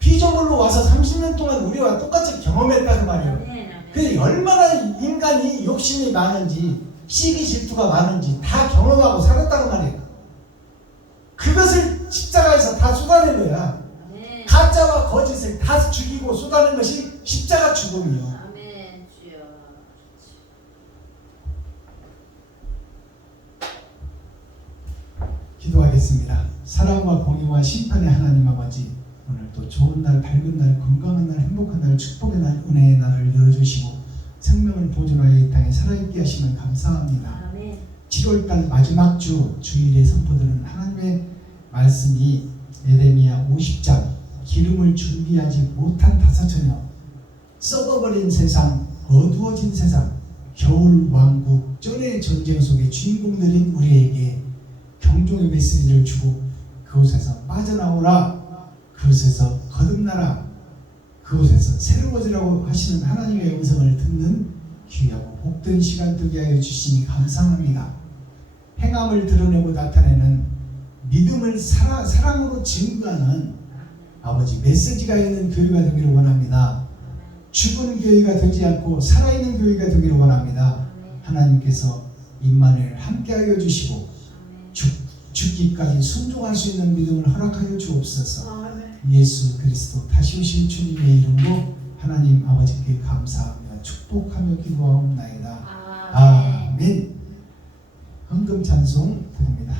피조물로 와서 30년 동안 우리와 똑같이 경험했다는 말이에요. 아멘. 그 얼마나 인간이 욕심이 많은지 시기 질투가 많은지 다 경험하고 살았다는 말이에요. 그것을 십자가에서 다 쏟아낸 거야. 아멘. 가짜와 거짓을 다 죽이고 쏟아낸 것이 십자가 죽음이요. 아멘. 주여. 기도하겠습니다. 사랑과 공의와 심판의 하나님 아버지, 오늘도 좋은 날, 밝은 날, 건강한 날, 행복한 날, 축복의 날, 은혜의 날을 열어주시고 생명을 보존하여 이 땅에 살아있게 하시면 감사합니다. 아멘. 7월달 마지막 주 주일에 선포되는 하나님의 말씀이 예레미야 50장 기름을 준비하지 못한 다사처녀, 썩어버린 세상, 어두워진 세상, 겨울 왕국, 전의 전쟁 속의 주인공들인 우리에게 경종의 메시지를 주고 그곳에서 빠져나오라, 그곳에서 거듭나라, 그곳에서 새로워지라고 하시는 하나님의 음성을 듣는 귀하고 복된 시간 되게 하여 주시니 감사합니다. 행함을 드러내고 나타내는 믿음을 사랑으로 증거하는 아버지 메시지가 있는 교회가 되기를 원합니다. 죽은 교회가 되지 않고 살아있는 교회가 되기를 원합니다. 하나님께서 임만을 함께하여 주시고 죽기까지 순종할 수 있는 믿음을 허락하여 주옵소서. 예수 그리스도 다시 오실 주님의 이름으로 하나님 아버지께 감사하며 축복하며 기도하옵나이다. 아멘. 아멘. 헌금 찬송 드립니다.